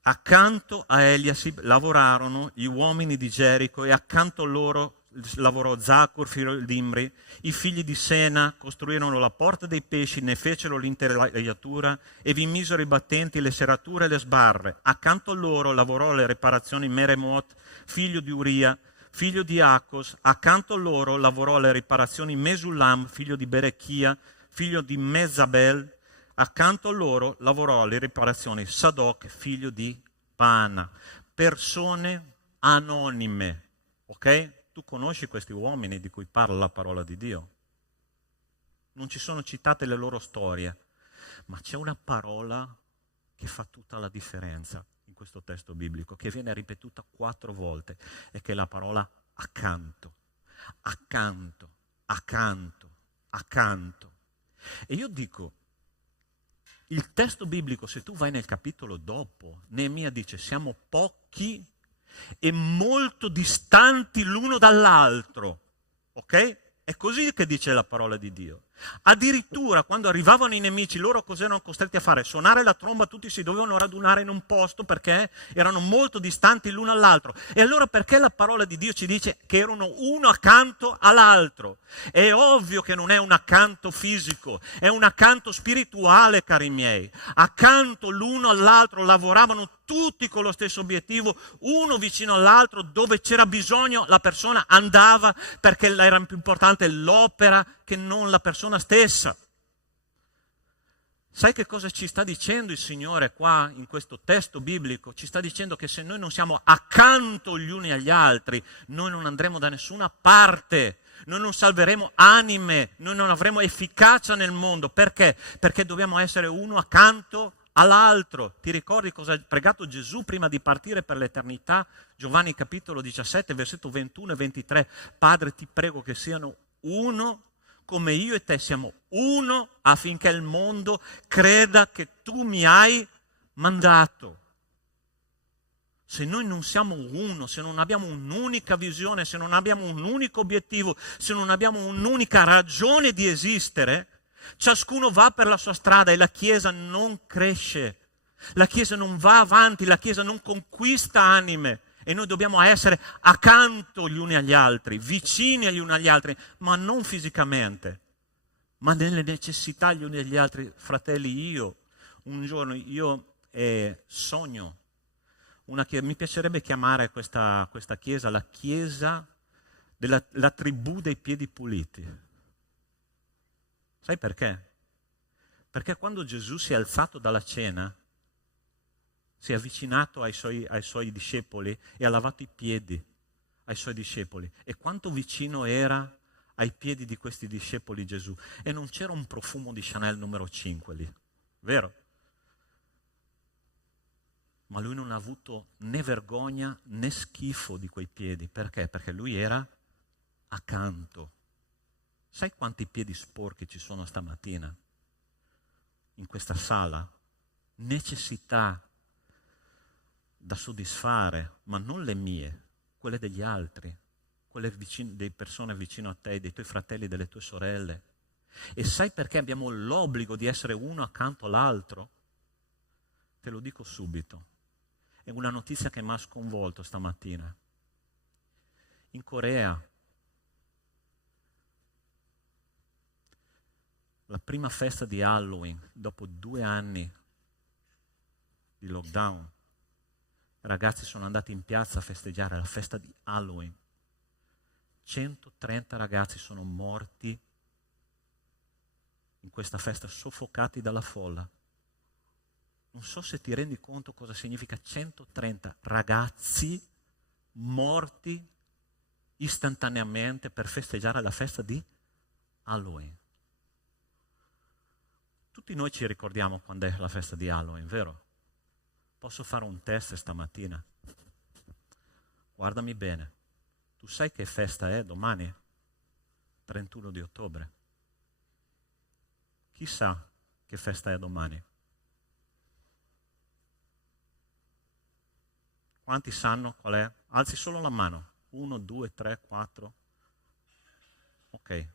Accanto a Eliasib lavorarono gli uomini di Gerico e accanto a loro lavorò Zacur, figlio di Imri. I figli di Sena costruirono la porta dei pesci, ne fecero l'interaiatura e vi misero i battenti, le serrature e le sbarre. Accanto a loro lavorò le riparazioni Meremot, figlio di Uria, figlio di Acos. Accanto a loro lavorò le riparazioni Mesullam, figlio di Berechia, figlio di Mezabel. Accanto a loro lavorò le riparazioni Sadoc, figlio di Pana. Persone anonime, ok? Tu conosci questi uomini di cui parla la parola di Dio? Non ci sono citate le loro storie, ma c'è una parola che fa tutta la differenza in questo testo biblico, che viene ripetuta 4 volte, e che è la parola accanto, accanto, accanto, accanto. E io dico, il testo biblico, se tu vai nel capitolo dopo, Neemia dice siamo pochi e molto distanti l'uno dall'altro, ok? È così che dice la parola di Dio. Addirittura quando arrivavano i nemici, loro cosa erano costretti a fare? Suonare la tromba, tutti si dovevano radunare in un posto perché erano molto distanti l'uno all'altro. E allora perché la parola di Dio ci dice che erano uno accanto all'altro? È ovvio che non è un accanto fisico, è un accanto spirituale, cari miei. Accanto l'uno all'altro lavoravano tutti con lo stesso obiettivo, uno vicino all'altro, dove c'era bisogno la persona andava, perché era più importante l'opera che non la persona stessa. Sai che cosa ci sta dicendo il Signore qua in questo testo biblico? Ci sta dicendo che se noi non siamo accanto gli uni agli altri, noi non andremo da nessuna parte, noi non salveremo anime, noi non avremo efficacia nel mondo. Perché? Perché dobbiamo essere uno accanto all'altro. Ti ricordi cosa ha pregato Gesù prima di partire per l'eternità? Giovanni capitolo 17, versetto 21 e 23. Padre, ti prego che siano uno come io e te siamo uno, affinché il mondo creda che tu mi hai mandato. Se noi non siamo uno, se non abbiamo un'unica visione, se non abbiamo un unico obiettivo, se non abbiamo un'unica ragione di esistere, ciascuno va per la sua strada e la Chiesa non cresce, la Chiesa non va avanti, la Chiesa non conquista anime. E noi dobbiamo essere accanto gli uni agli altri, vicini agli uni agli altri, ma non fisicamente, ma nelle necessità gli uni agli altri. Fratelli, un giorno sogno, mi piacerebbe chiamare questa chiesa la chiesa della tribù dei piedi puliti. Sai perché? Perché quando Gesù si è alzato dalla cena, si è avvicinato ai suoi discepoli e ha lavato i piedi ai suoi discepoli. E quanto vicino era ai piedi di questi discepoli Gesù. E non c'era un profumo di Chanel numero 5 lì, vero? Ma lui non ha avuto né vergogna né schifo di quei piedi. Perché? Perché lui era accanto. Sai quanti piedi sporchi ci sono stamattina in questa sala? Necessità da soddisfare, ma non le mie, quelle degli altri, quelle delle persone vicino a te, dei tuoi fratelli, delle tue sorelle. E sai perché abbiamo l'obbligo di essere uno accanto all'altro? Te lo dico subito. È una notizia che mi ha sconvolto stamattina. In Corea, la prima festa di Halloween, dopo 2 anni di lockdown, i ragazzi sono andati in piazza a festeggiare la festa di Halloween. 130 ragazzi sono morti in questa festa, soffocati dalla folla. Non so se ti rendi conto cosa significa 130 ragazzi morti istantaneamente per festeggiare la festa di Halloween. Tutti noi ci ricordiamo quando è la festa di Halloween, vero? Posso fare un test stamattina? Guardami bene. Tu sai che festa è domani? 31 di ottobre. Chi sa che festa è domani? Quanti sanno qual è? Alzi solo la mano. 1, 2, 3, 4. Ok.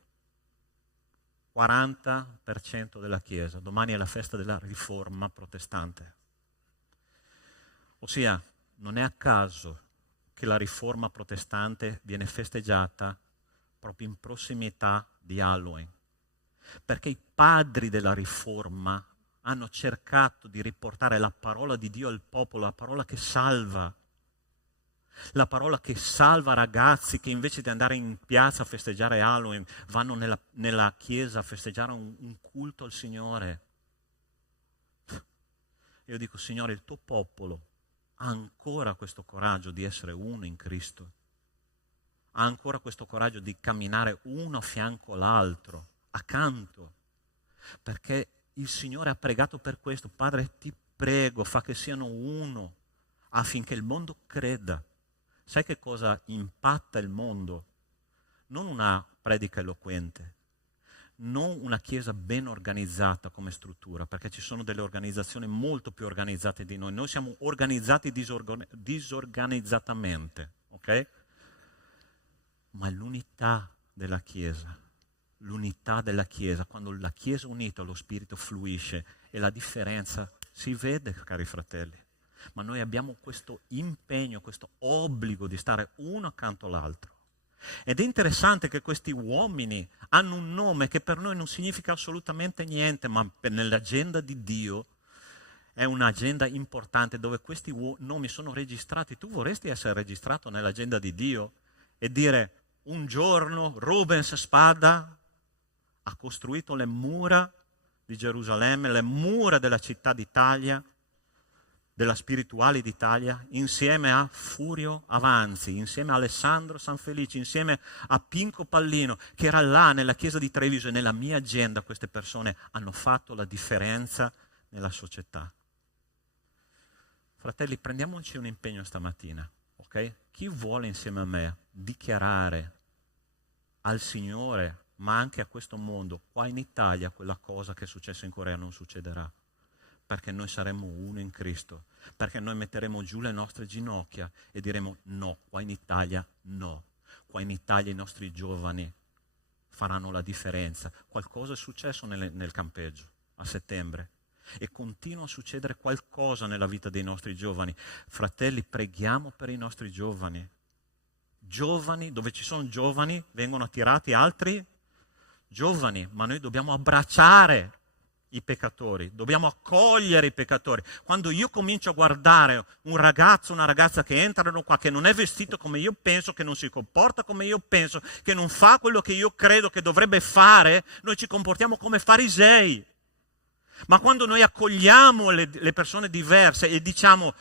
40% della Chiesa. Domani è la festa della Riforma protestante. Ossia, non è a caso che la Riforma protestante viene festeggiata proprio in prossimità di Halloween. Perché i padri della Riforma hanno cercato di riportare la parola di Dio al popolo, la parola che salva. La parola che salva ragazzi che invece di andare in piazza a festeggiare Halloween vanno nella chiesa a festeggiare un culto al Signore. Io dico, Signore, il tuo popolo ha ancora questo coraggio di essere uno in Cristo. Ha ancora questo coraggio di camminare uno a fianco all'altro, accanto. Perché il Signore ha pregato per questo. Padre, ti prego, fa che siano uno affinché il mondo creda. Sai che cosa impatta il mondo? Non una predica eloquente, non una chiesa ben organizzata come struttura, perché ci sono delle organizzazioni molto più organizzate di noi. Noi siamo organizzati disorganizzatamente, ok? Ma l'unità della Chiesa, quando la Chiesa è unita, lo Spirito fluisce e la differenza si vede, cari fratelli. Ma noi abbiamo questo impegno, questo obbligo di stare uno accanto all'altro. Ed è interessante che questi uomini hanno un nome che per noi non significa assolutamente niente, ma nell'agenda di Dio è un'agenda importante dove questi nomi sono registrati. Tu vorresti essere registrato nell'agenda di Dio e dire: un giorno Rubens Spada ha costruito le mura di Gerusalemme, le mura della città d'Italia, della spirituale d'Italia, insieme a Furio Avanzi, insieme a Alessandro Sanfelice, insieme a Pinco Pallino, che era là nella chiesa di Treviso, e nella mia agenda queste persone hanno fatto la differenza nella società. Fratelli, prendiamoci un impegno stamattina, ok? Chi vuole insieme a me dichiarare al Signore, ma anche a questo mondo, qua in Italia, quella cosa che è successa in Corea non succederà? Perché noi saremo uno in Cristo, perché noi metteremo giù le nostre ginocchia e diremo no, qua in Italia no, qua in Italia i nostri giovani faranno la differenza. Qualcosa è successo nel campeggio a settembre e continua a succedere qualcosa nella vita dei nostri giovani. Fratelli, preghiamo per i nostri giovani. Giovani, dove ci sono giovani, vengono attirati altri giovani, ma noi dobbiamo abbracciare i peccatori, dobbiamo accogliere i peccatori. Quando io comincio a guardare un ragazzo, una ragazza che entrano qua, che non è vestito come io penso, che non si comporta come io penso, che non fa quello che io credo che dovrebbe fare, noi ci comportiamo come farisei. Ma quando noi accogliamo le persone diverse e diciamo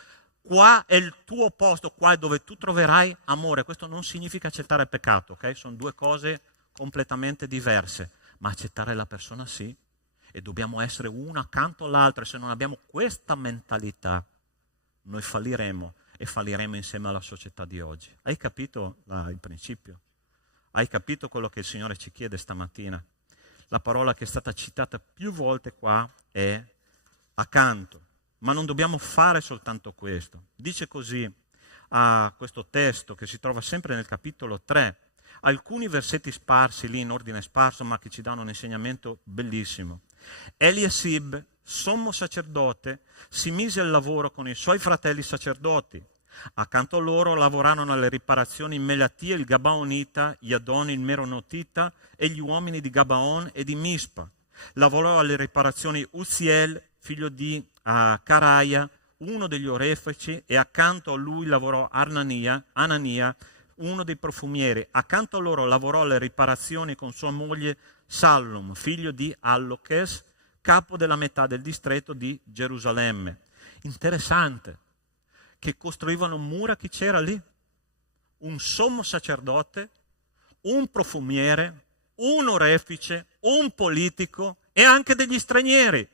qua è il tuo posto, qua è dove tu troverai amore, questo non significa accettare il peccato, ok? Sono due cose completamente diverse, ma accettare la persona sì, e dobbiamo essere una accanto all'altra. Se non abbiamo questa mentalità, noi falliremo e falliremo insieme alla società di oggi. Hai capito il principio? Hai capito quello che il Signore ci chiede stamattina? La parola che è stata citata più volte qua è accanto, ma non dobbiamo fare soltanto questo. Dice così a questo testo che si trova sempre nel capitolo 3, alcuni versetti sparsi lì in ordine sparso, ma che ci danno un insegnamento bellissimo. Eliasib, sommo sacerdote, si mise al lavoro con i suoi fratelli sacerdoti. Accanto a loro lavorarono alle riparazioni Melatia il Gabaonita, Iadon il Meronotita e gli uomini di Gabaon e di Mispa. Lavorò alle riparazioni Uziel, figlio di Caraia, uno degli orefici, e accanto a lui lavorò Anania, uno dei profumieri. Accanto a loro lavorò alle riparazioni con sua moglie Sallum, figlio di Alloches, capo della metà del distretto di Gerusalemme. Interessante che costruivano mura. Chi c'era lì? Un sommo sacerdote, un profumiere, un orefice, un politico e anche degli stranieri.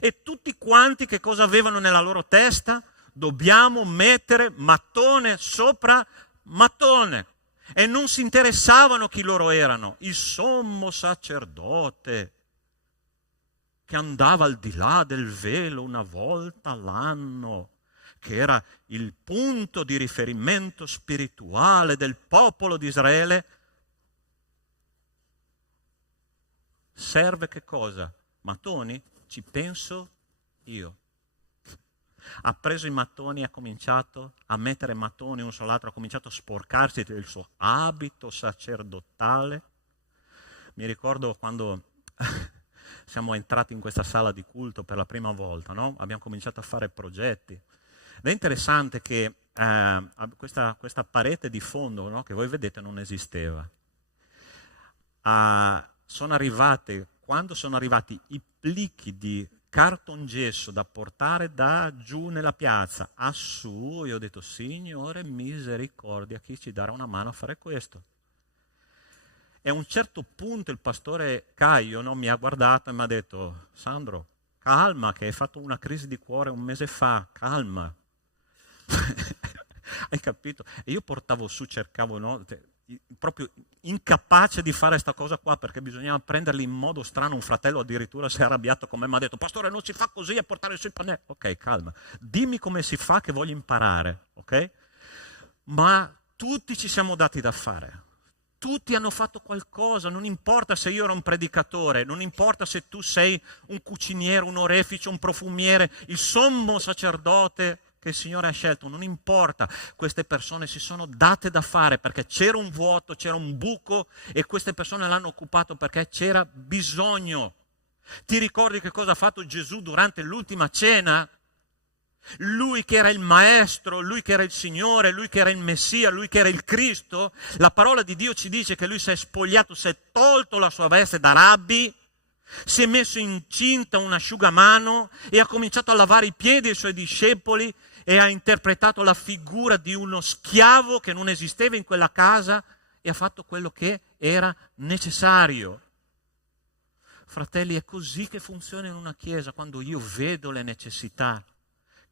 E tutti quanti che cosa avevano nella loro testa? Dobbiamo mettere mattone sopra mattone. E non si interessavano chi loro erano. Il sommo sacerdote che andava al di là del velo una volta all'anno, che era il punto di riferimento spirituale del popolo di Israele, serve che cosa? Mattoni? Ci penso io. Ha preso i mattoni e ha cominciato a mettere mattoni uno sull'altro, ha cominciato a sporcarsi del suo abito sacerdotale. Mi ricordo quando siamo entrati in questa sala di culto per la prima volta, no? Abbiamo cominciato a fare progetti. Ed è interessante che questa parete di fondo, no, che voi vedete non esisteva. Quando sono arrivati i plichi di cartongesso da portare da giù nella piazza a su, io ho detto: Signore misericordia, chi ci darà una mano a fare questo? E a un certo punto il pastore Caio, no, mi ha guardato e mi ha detto: Sandro, calma, che hai fatto una crisi di cuore un mese fa, calma. Hai capito? E io portavo su, cercavo, no, proprio incapace di fare questa cosa qua, perché bisognava prenderli in modo strano. Un fratello addirittura si è arrabbiato con me, mi ha detto: pastore, non si fa così a portare su i pannelli. Ok, calma, dimmi come si fa, che voglio imparare, ok? Ma tutti ci siamo dati da fare, tutti hanno fatto qualcosa. Non importa se io ero un predicatore, non importa se tu sei un cuciniere, un orefice, un profumiere, il sommo sacerdote che il Signore ha scelto, non importa. Queste persone si sono date da fare perché c'era un vuoto, c'era un buco, e queste persone l'hanno occupato perché c'era bisogno. Ti ricordi che cosa ha fatto Gesù durante l'ultima cena? Lui che era il Maestro, lui che era il Signore, lui che era il Messia, lui che era il Cristo. La parola di Dio ci dice che lui si è spogliato, si è tolto la sua veste da rabbi, si è messo incinta un asciugamano e ha cominciato a lavare i piedi ai suoi discepoli, e ha interpretato la figura di uno schiavo che non esisteva in quella casa, e ha fatto quello che era necessario. Fratelli, è così che funziona in una chiesa. Quando io vedo le necessità,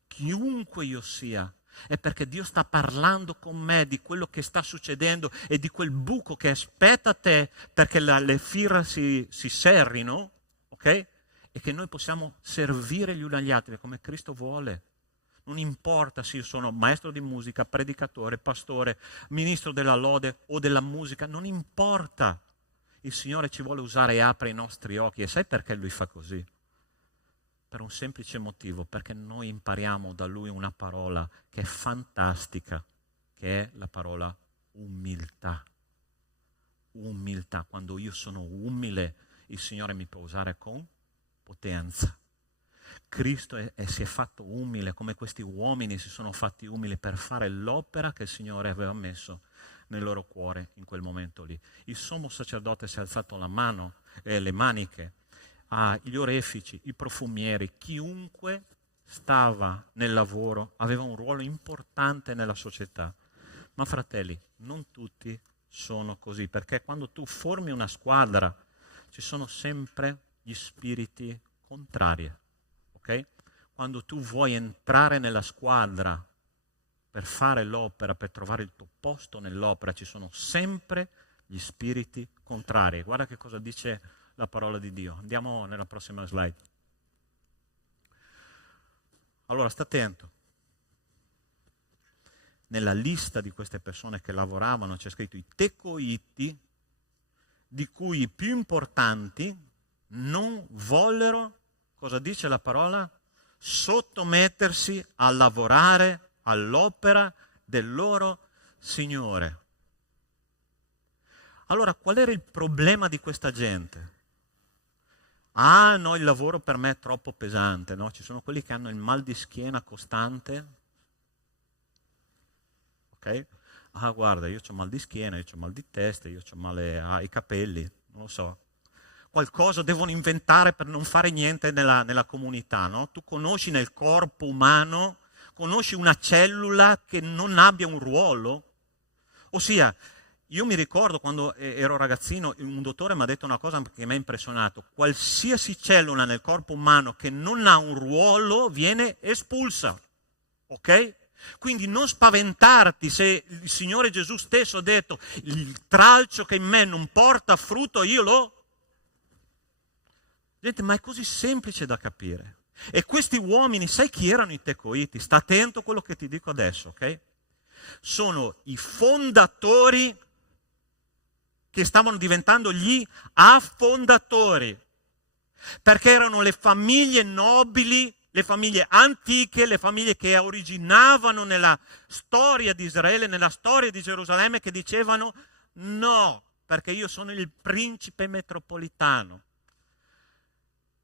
chiunque io sia, è perché Dio sta parlando con me di quello che sta succedendo e di quel buco che aspetta a te perché le fila si serrino, ok? E che noi possiamo servire gli uni agli altri come Cristo vuole. Non importa se io sono maestro di musica, predicatore, pastore, ministro della lode o della musica, non importa. Il Signore ci vuole usare e apre i nostri occhi. E sai perché Lui fa così? Per un semplice motivo, perché noi impariamo da Lui una parola che è fantastica, che è la parola umiltà. Umiltà. Quando io sono umile, il Signore mi può usare con potenza. Cristo si è fatto umile, come questi uomini si sono fatti umili per fare l'opera che il Signore aveva messo nel loro cuore in quel momento lì. Il sommo sacerdote si è alzato la mano, le maniche, gli orefici, i profumieri, chiunque stava nel lavoro aveva un ruolo importante nella società. Ma fratelli, non tutti sono così, perché quando tu formi una squadra ci sono sempre gli spiriti contrari, ok? Quando tu vuoi entrare nella squadra per fare l'opera, per trovare il tuo posto nell'opera, ci sono sempre gli spiriti contrari. Guarda che cosa dice la parola di Dio. Andiamo nella prossima slide. Allora, sta attento. Nella lista di queste persone che lavoravano c'è scritto i tecoiti, di cui i più importanti non vollero, cosa dice la parola? Sottomettersi a lavorare all'opera del loro Signore. Allora, qual era il problema di questa gente? No, il lavoro per me è troppo pesante, no? Ci sono quelli che hanno il mal di schiena costante, ok? Guarda, io ho mal di schiena, io ho mal di testa, io ho male ai capelli, non lo so. Qualcosa devono inventare per non fare niente nella comunità, no? Tu conosci nel corpo umano, conosci una cellula che non abbia un ruolo? Ossia, io mi ricordo quando ero ragazzino, un dottore mi ha detto una cosa che mi ha impressionato. Qualsiasi cellula nel corpo umano che non ha un ruolo viene espulsa, ok? Quindi non spaventarti se il Signore Gesù stesso ha detto il tralcio che in me non porta frutto io lo... Gente, ma è così semplice da capire. E questi uomini, sai chi erano i tecoiti? Sta attento a quello che ti dico adesso, ok? Sono i fondatori che stavano diventando gli affondatori, perché erano le famiglie nobili, le famiglie antiche, le famiglie che originavano nella storia di Israele, nella storia di Gerusalemme, che dicevano no, perché io sono il principe metropolitano.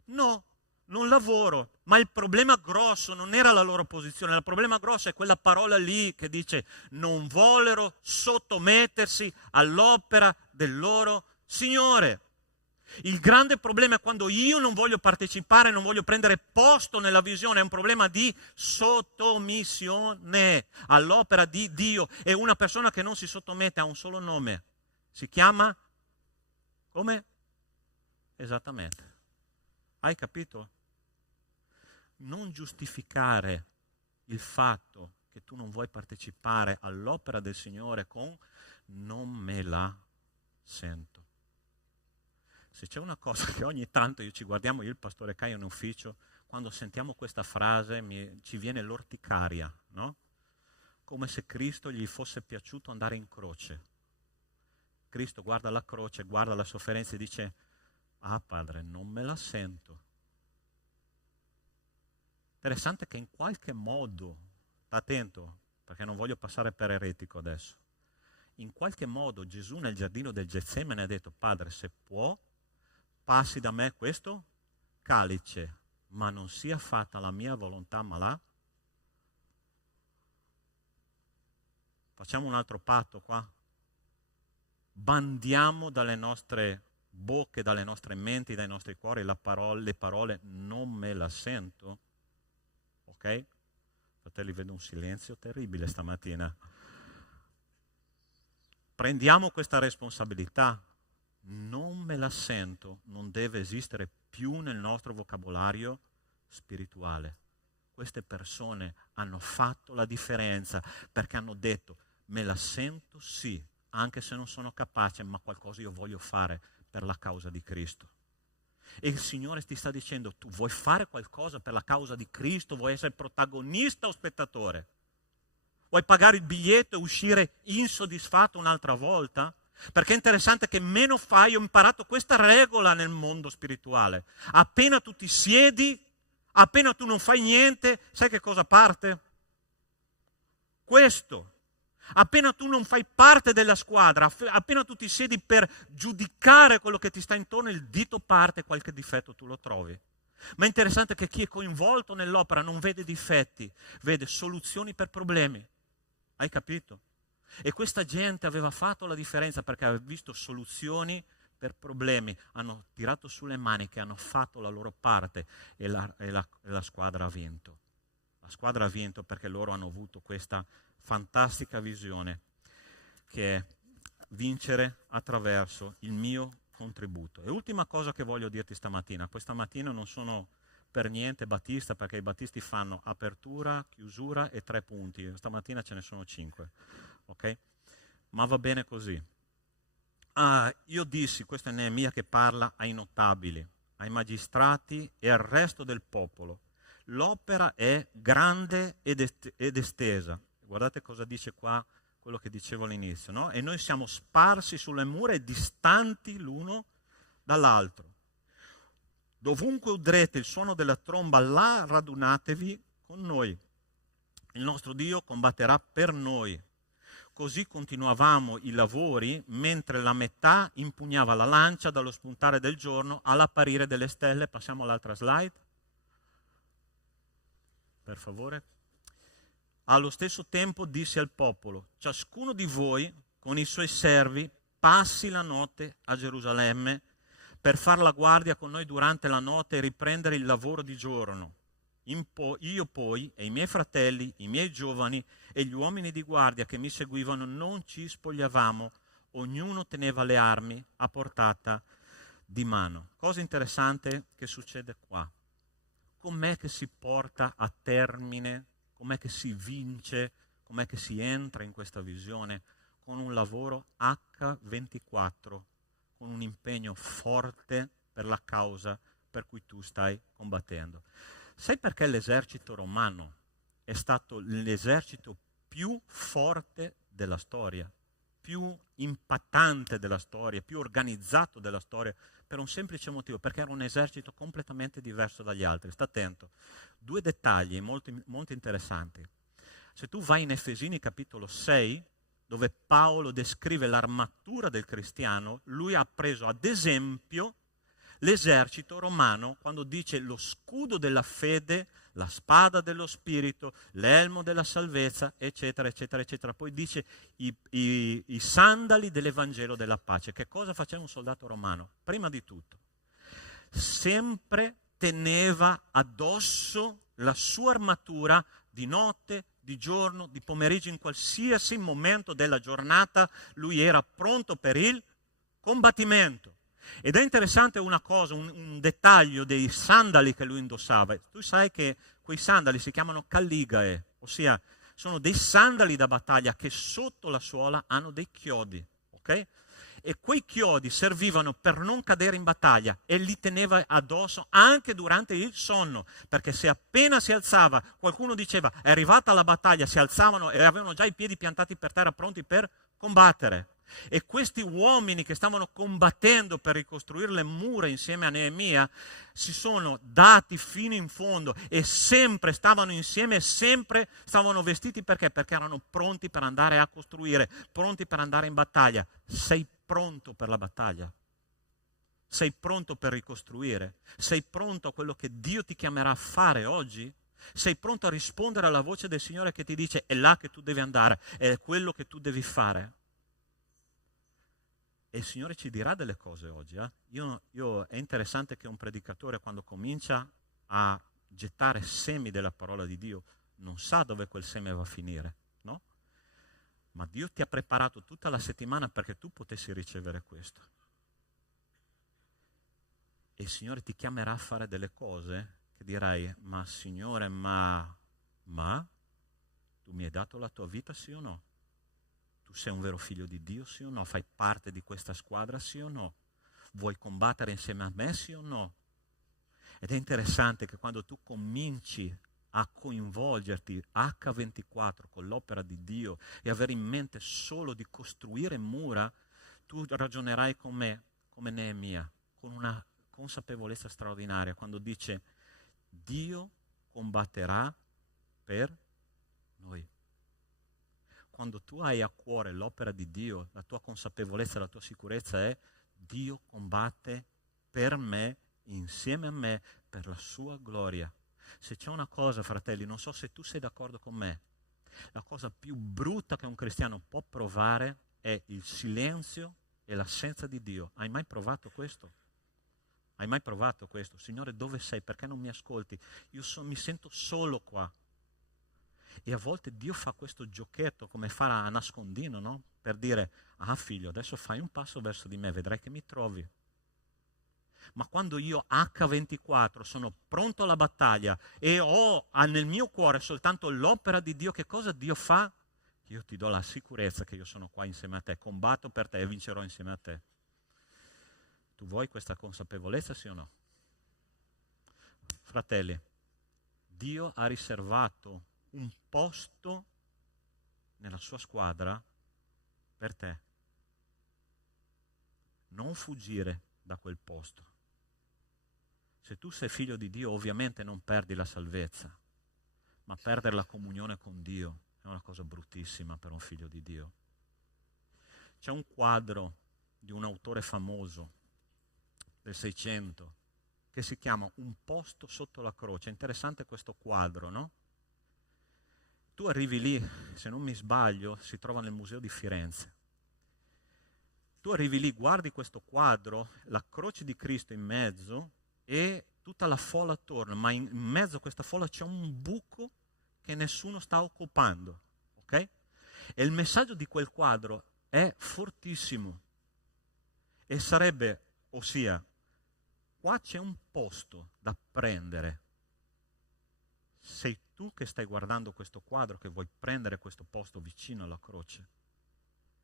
No, non lavoro, ma il problema grosso non era la loro posizione, il problema grosso è quella parola lì che dice non vollero sottomettersi all'opera del loro Signore. Il grande problema è quando io non voglio partecipare, non voglio prendere posto nella visione, è un problema di sottomissione all'opera di Dio. E una persona che non si sottomette ha un solo nome, si chiama, come? Esattamente. Hai capito? Non giustificare il fatto che tu non vuoi partecipare all'opera del Signore con non me la sento. Se c'è una cosa che ogni tanto ci guardiamo, io e il pastore Caio in ufficio, quando sentiamo questa frase ci viene l'orticaria, no? Come se Cristo gli fosse piaciuto andare in croce. Cristo guarda la croce, guarda la sofferenza e dice: Padre, non me la sento. Interessante che in qualche modo, sta attento, perché non voglio passare per eretico adesso, in qualche modo Gesù nel giardino del Getsemane ha detto: Padre, se può, passi da me questo calice, ma non sia fatta la mia volontà, ma la... Facciamo un altro patto qua. Bandiamo dalle nostre bocche, dalle nostre menti, dai nostri cuori le parole non me la sento. Ok? Fratelli, vedo un silenzio terribile stamattina. Prendiamo questa responsabilità. Non me la sento, non deve esistere più nel nostro vocabolario spirituale. Queste persone hanno fatto la differenza perché hanno detto: me la sento sì, anche se non sono capace, ma qualcosa io voglio fare per la causa di Cristo. E il Signore ti sta dicendo: tu vuoi fare qualcosa per la causa di Cristo? Vuoi essere protagonista o spettatore? Vuoi pagare il biglietto e uscire insoddisfatto un'altra volta? Perché è interessante che meno fai, ho imparato questa regola nel mondo spirituale. Appena tu ti siedi, appena tu non fai niente, sai che cosa parte? Questo. Appena tu non fai parte della squadra, appena tu ti siedi per giudicare quello che ti sta intorno, il dito parte, qualche difetto tu lo trovi. Ma è interessante che chi è coinvolto nell'opera non vede difetti, vede soluzioni per problemi. Hai capito? E questa gente aveva fatto la differenza perché aveva visto soluzioni per problemi, hanno tirato sulle maniche, hanno fatto la loro parte e la squadra ha vinto. La squadra ha vinto perché loro hanno avuto questa fantastica visione che è vincere attraverso il mio contributo. E ultima cosa che voglio dirti stamattina, questa mattina non sono per niente battista, perché i battisti fanno apertura, chiusura e 3 punti, stamattina ce ne sono 5, ok? Ma va bene così. Io dissi, questo è Neemia che parla ai notabili, ai magistrati e al resto del popolo, l'opera è grande ed estesa. Guardate cosa dice qua, quello che dicevo all'inizio, no? E noi siamo sparsi sulle mura e distanti l'uno dall'altro. Dovunque udrete il suono della tromba, là radunatevi con noi. Il nostro Dio combatterà per noi. Così continuavamo i lavori mentre la metà impugnava la lancia dallo spuntare del giorno all'apparire delle stelle. Passiamo all'altra slide. Per favore. Allo stesso tempo disse al popolo: ciascuno di voi con i suoi servi passi la notte a Gerusalemme per far la guardia con noi durante la notte e riprendere il lavoro di giorno. Io poi e i miei fratelli, i miei giovani e gli uomini di guardia che mi seguivano non ci spogliavamo, ognuno teneva le armi a portata di mano. Cosa interessante che succede qua. Com'è che si porta a termine, com'è che si vince, com'è che si entra in questa visione? Con un lavoro H24, con un impegno forte per la causa per cui tu stai combattendo. Sai perché l'esercito romano è stato l'esercito più forte della storia, più impattante della storia, più organizzato della storia? Per un semplice motivo, perché era un esercito completamente diverso dagli altri. Sta attento. 2 dettagli molto interessanti. Se tu vai in Efesini capitolo 6, dove Paolo descrive l'armatura del cristiano, lui ha preso ad esempio l'esercito romano quando dice lo scudo della fede, la spada dello spirito, l'elmo della salvezza, eccetera, eccetera, eccetera. Poi dice i sandali dell'Evangelo della pace. Che cosa faceva un soldato romano? Prima di tutto, sempre teneva addosso la sua armatura di notte, di giorno, di pomeriggio, in qualsiasi momento della giornata lui era pronto per il combattimento. Ed è interessante una cosa, un dettaglio dei sandali che lui indossava. Tu sai che quei sandali si chiamano calligae, ossia sono dei sandali da battaglia che sotto la suola hanno dei chiodi, ok? E quei chiodi servivano per non cadere in battaglia e li teneva addosso anche durante il sonno, perché se appena si alzava, qualcuno diceva è arrivata la battaglia, si alzavano e avevano già i piedi piantati per terra pronti per combattere. E questi uomini che stavano combattendo per ricostruire le mura insieme a Neemia si sono dati fino in fondo e sempre stavano insieme e sempre stavano vestiti perché? Perché erano pronti per andare a costruire, pronti per andare in battaglia. Sei pronto per la battaglia? Sei pronto per ricostruire? Sei pronto a quello che Dio ti chiamerà a fare oggi? Sei pronto a rispondere alla voce del Signore che ti dice è là che tu devi andare, è quello che tu devi fare? E il Signore ci dirà delle cose oggi. È interessante che un predicatore quando comincia a gettare semi della parola di Dio non sa dove quel seme va a finire, no? Ma Dio ti ha preparato tutta la settimana perché tu potessi ricevere questo. E il Signore ti chiamerà a fare delle cose che dirai, ma Signore, ma tu mi hai dato la tua vita, sì o no? Tu sei un vero figlio di Dio, sì o no? Fai parte di questa squadra, sì o no? Vuoi combattere insieme a me, sì o no? Ed è interessante che quando tu cominci a coinvolgerti H24 con l'opera di Dio e avere in mente solo di costruire mura, tu ragionerai come Neemia, con una consapevolezza straordinaria, quando dice Dio combatterà per noi. Quando tu hai a cuore l'opera di Dio, la tua consapevolezza, la tua sicurezza è Dio combatte per me, insieme a me, per la sua gloria. Se c'è una cosa, fratelli, non so se tu sei d'accordo con me, la cosa più brutta che un cristiano può provare è il silenzio e l'assenza di Dio. Hai mai provato questo? Hai mai provato questo? Signore, dove sei? Perché non mi ascolti? Mi sento solo qua. E a volte Dio fa questo giochetto, come fa a nascondino, no? Per dire, ah figlio, adesso fai un passo verso di me, vedrai che mi trovi. Ma quando io H24 sono pronto alla battaglia e ho nel mio cuore soltanto l'opera di Dio, che cosa Dio fa? Io ti do la sicurezza che io sono qua insieme a te, combatto per te e vincerò insieme a te. Tu vuoi questa consapevolezza, sì o no? Fratelli, Dio ha riservato un posto nella sua squadra per te. Non fuggire da quel posto. Se tu sei figlio di Dio, ovviamente non perdi la salvezza, ma perdere la comunione con Dio è una cosa bruttissima per un figlio di Dio. C'è un quadro di un autore famoso del 600 che si chiama Un posto sotto la croce. È interessante questo quadro, no? Tu arrivi lì, se non mi sbaglio, si trova nel Museo di Firenze. Tu arrivi lì, guardi questo quadro, la croce di Cristo in mezzo e tutta la folla attorno, ma in mezzo a questa folla c'è un buco che nessuno sta occupando, ok? E il messaggio di quel quadro è fortissimo e sarebbe, ossia, qua c'è un posto da prendere. Sei tu che stai guardando questo quadro che vuoi prendere questo posto vicino alla croce.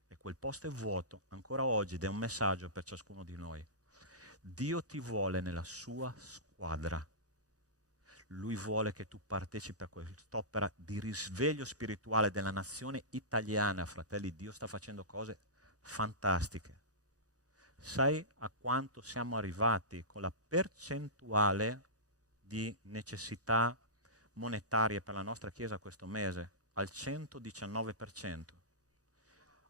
E quel posto è vuoto ancora oggi ed è un messaggio per ciascuno di noi. Dio ti vuole nella sua squadra. Lui vuole che tu partecipi a quest'opera di risveglio spirituale della nazione italiana. Fratelli, Dio sta facendo cose fantastiche. Sai a quanto siamo arrivati con la percentuale di necessità monetarie per la nostra Chiesa questo mese? Al 119%.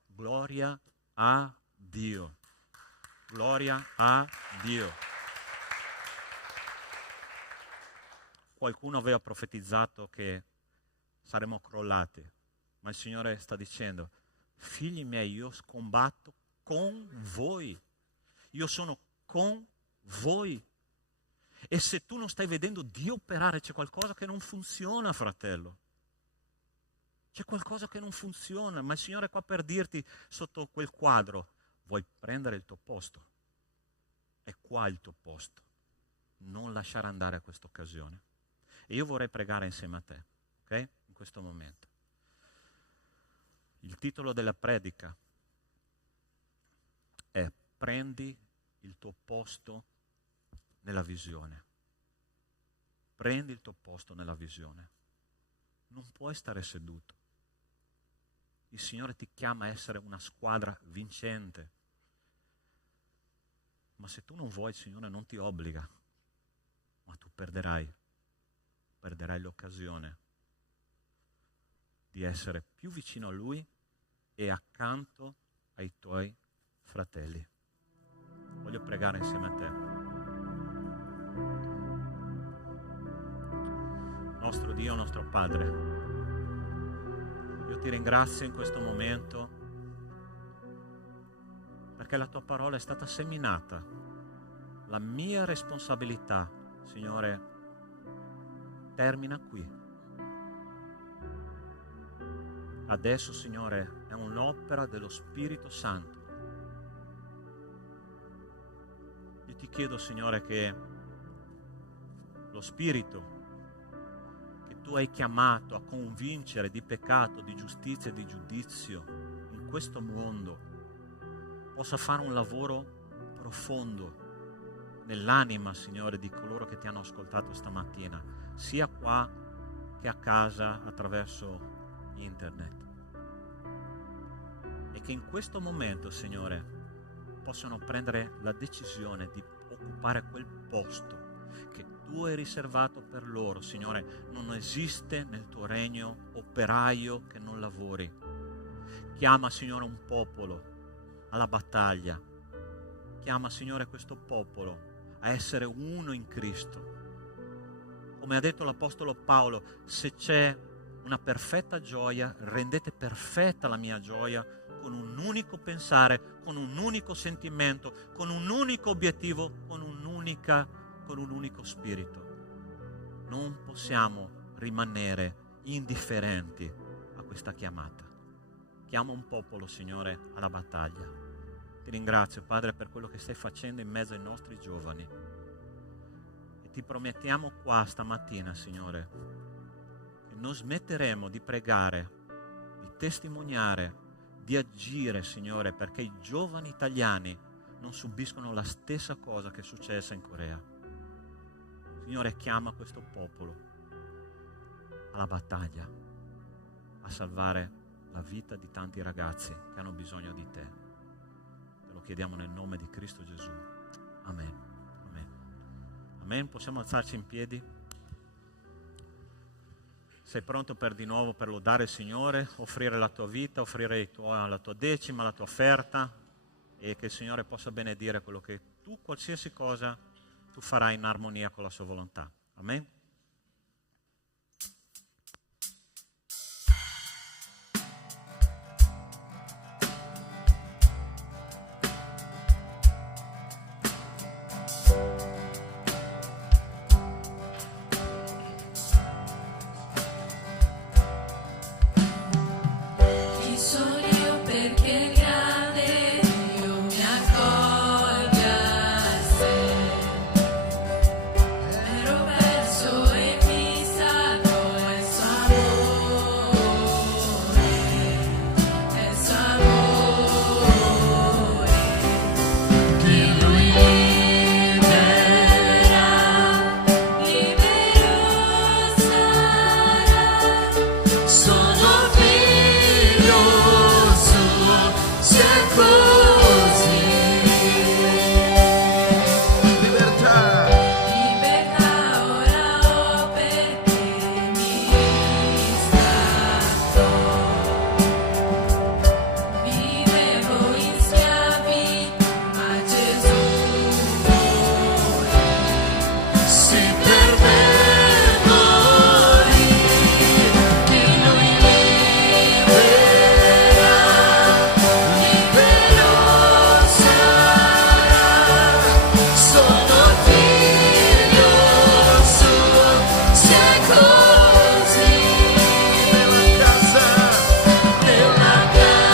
Gloria a Dio. Gloria a Dio. Qualcuno aveva profetizzato che saremmo crollati, ma il Signore sta dicendo, figli miei, io combatto con voi. Io sono con voi. E se tu non stai vedendo Dio operare, c'è qualcosa che non funziona, fratello. C'è qualcosa che non funziona, ma il Signore è qua per dirti sotto quel quadro, vuoi prendere il tuo posto? È qua il tuo posto. Non lasciare andare a questa occasione. E io vorrei pregare insieme a te, ok? In questo momento. Il titolo della predica è Prendi il tuo posto nella visione. Prendi il tuo posto nella visione. Non puoi stare seduto. Il Signore ti chiama a essere una squadra vincente. Ma se tu non vuoi, il Signore non ti obbliga. Ma tu perderai l'occasione di essere più vicino a Lui e accanto ai tuoi fratelli. Voglio pregare insieme a te. Nostro Dio, nostro Padre, io ti ringrazio in questo momento perché la tua parola è stata seminata. La mia responsabilità, Signore, termina qui. Adesso, Signore, è un'opera dello Spirito Santo. Io ti chiedo, Signore, che lo Spirito che tu hai chiamato a convincere di peccato, di giustizia e di giudizio in questo mondo possa fare un lavoro profondo nell'anima, Signore, di coloro che ti hanno ascoltato stamattina, sia qua che a casa attraverso internet. E che in questo momento, Signore, possano prendere la decisione di occupare quel posto che tu hai riservato per loro. Signore, non esiste nel tuo regno operaio che non lavori. Chiama, Signore, un popolo alla battaglia. Chiama, Signore, questo popolo a essere uno in Cristo. Come ha detto l'Apostolo Paolo, se c'è una perfetta gioia, rendete perfetta la mia gioia con un unico pensare, con un unico sentimento, con un unico obiettivo, con un unico spirito. Non possiamo rimanere indifferenti a questa chiamata. Chiama un popolo, Signore, alla battaglia. Ti ringrazio, Padre, per quello che stai facendo in mezzo ai nostri giovani. E ti promettiamo qua stamattina, Signore, che non smetteremo di pregare, di testimoniare, di agire, Signore, perché i giovani italiani non subiscono la stessa cosa che è successa in Corea. Signore, chiama questo popolo alla battaglia, a salvare la vita di tanti ragazzi che hanno bisogno di te. Te lo chiediamo nel nome di Cristo Gesù. Amen. Amen. Amen. Possiamo alzarci in piedi? Sei pronto per di nuovo per lodare il Signore, offrire la tua vita, offrire la tua decima, la tua offerta, e che il Signore possa benedire quello che tu, qualsiasi cosa, tu farai in armonia con la sua volontà. Amen. Chi sono io perché il grande Dio mi accoglie a sé? Ero perso e mi salvò, è il suo amore, è il suo amore, che lui libera, libero sarà. Sono figlio suo, sia così. Libertà. Libertà ora ho perché mi riscatto. Vivevo in schiavitù, ma Gesù morì. Se per me morì, che lui libera, libero sarà. Sono figlio suo, sia così. Nella casa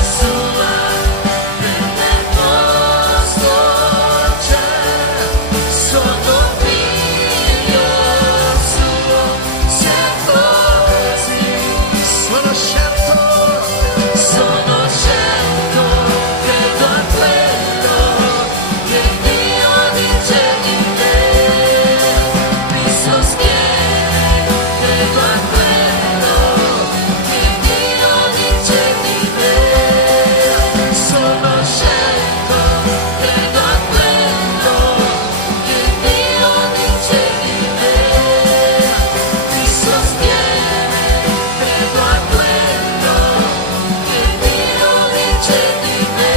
sua, nel posto c'è. Sono figlio suo, sia così. Sono scelto. Sono scelto, credo a quello che Dio dice di me, mi sostiene, credo a quello che Dio dice di me. Sono scelto, credo a quello che Dio dice di me, mi sostiene, credo a quello che Dio dice di me,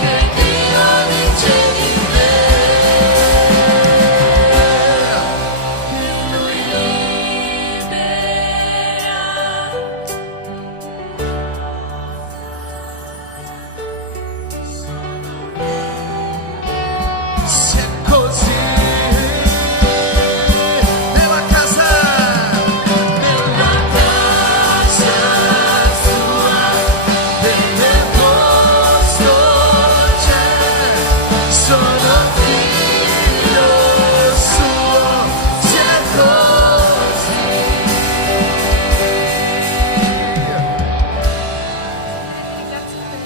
che Dio dice di me, che lui libera. Se è così. Nella casa. Nella casa sua, nel posto c'è. Sono figlio suo, sia così. Ti ringrazio per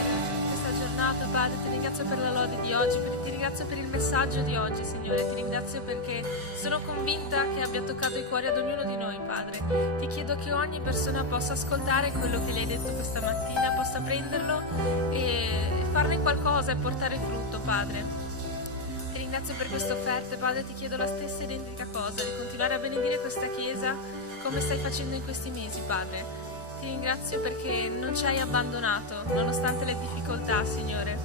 questa giornata, Padre, ti ringrazio per la lode di oggi, ti ringrazio per il messaggio di oggi, Signore, ti ringrazio perché sono convinta che abbia toccato i cuori ad ognuno di noi, Padre. Ti chiedo che ogni persona possa ascoltare quello che le hai detto questa mattina, possa prenderlo e farne qualcosa e portare frutto, Padre. Ti ringrazio per queste offerte, Padre, ti chiedo la stessa identica cosa, di continuare a benedire questa Chiesa come stai facendo in questi mesi, Padre. Ti ringrazio perché non ci hai abbandonato, nonostante le difficoltà, Signore.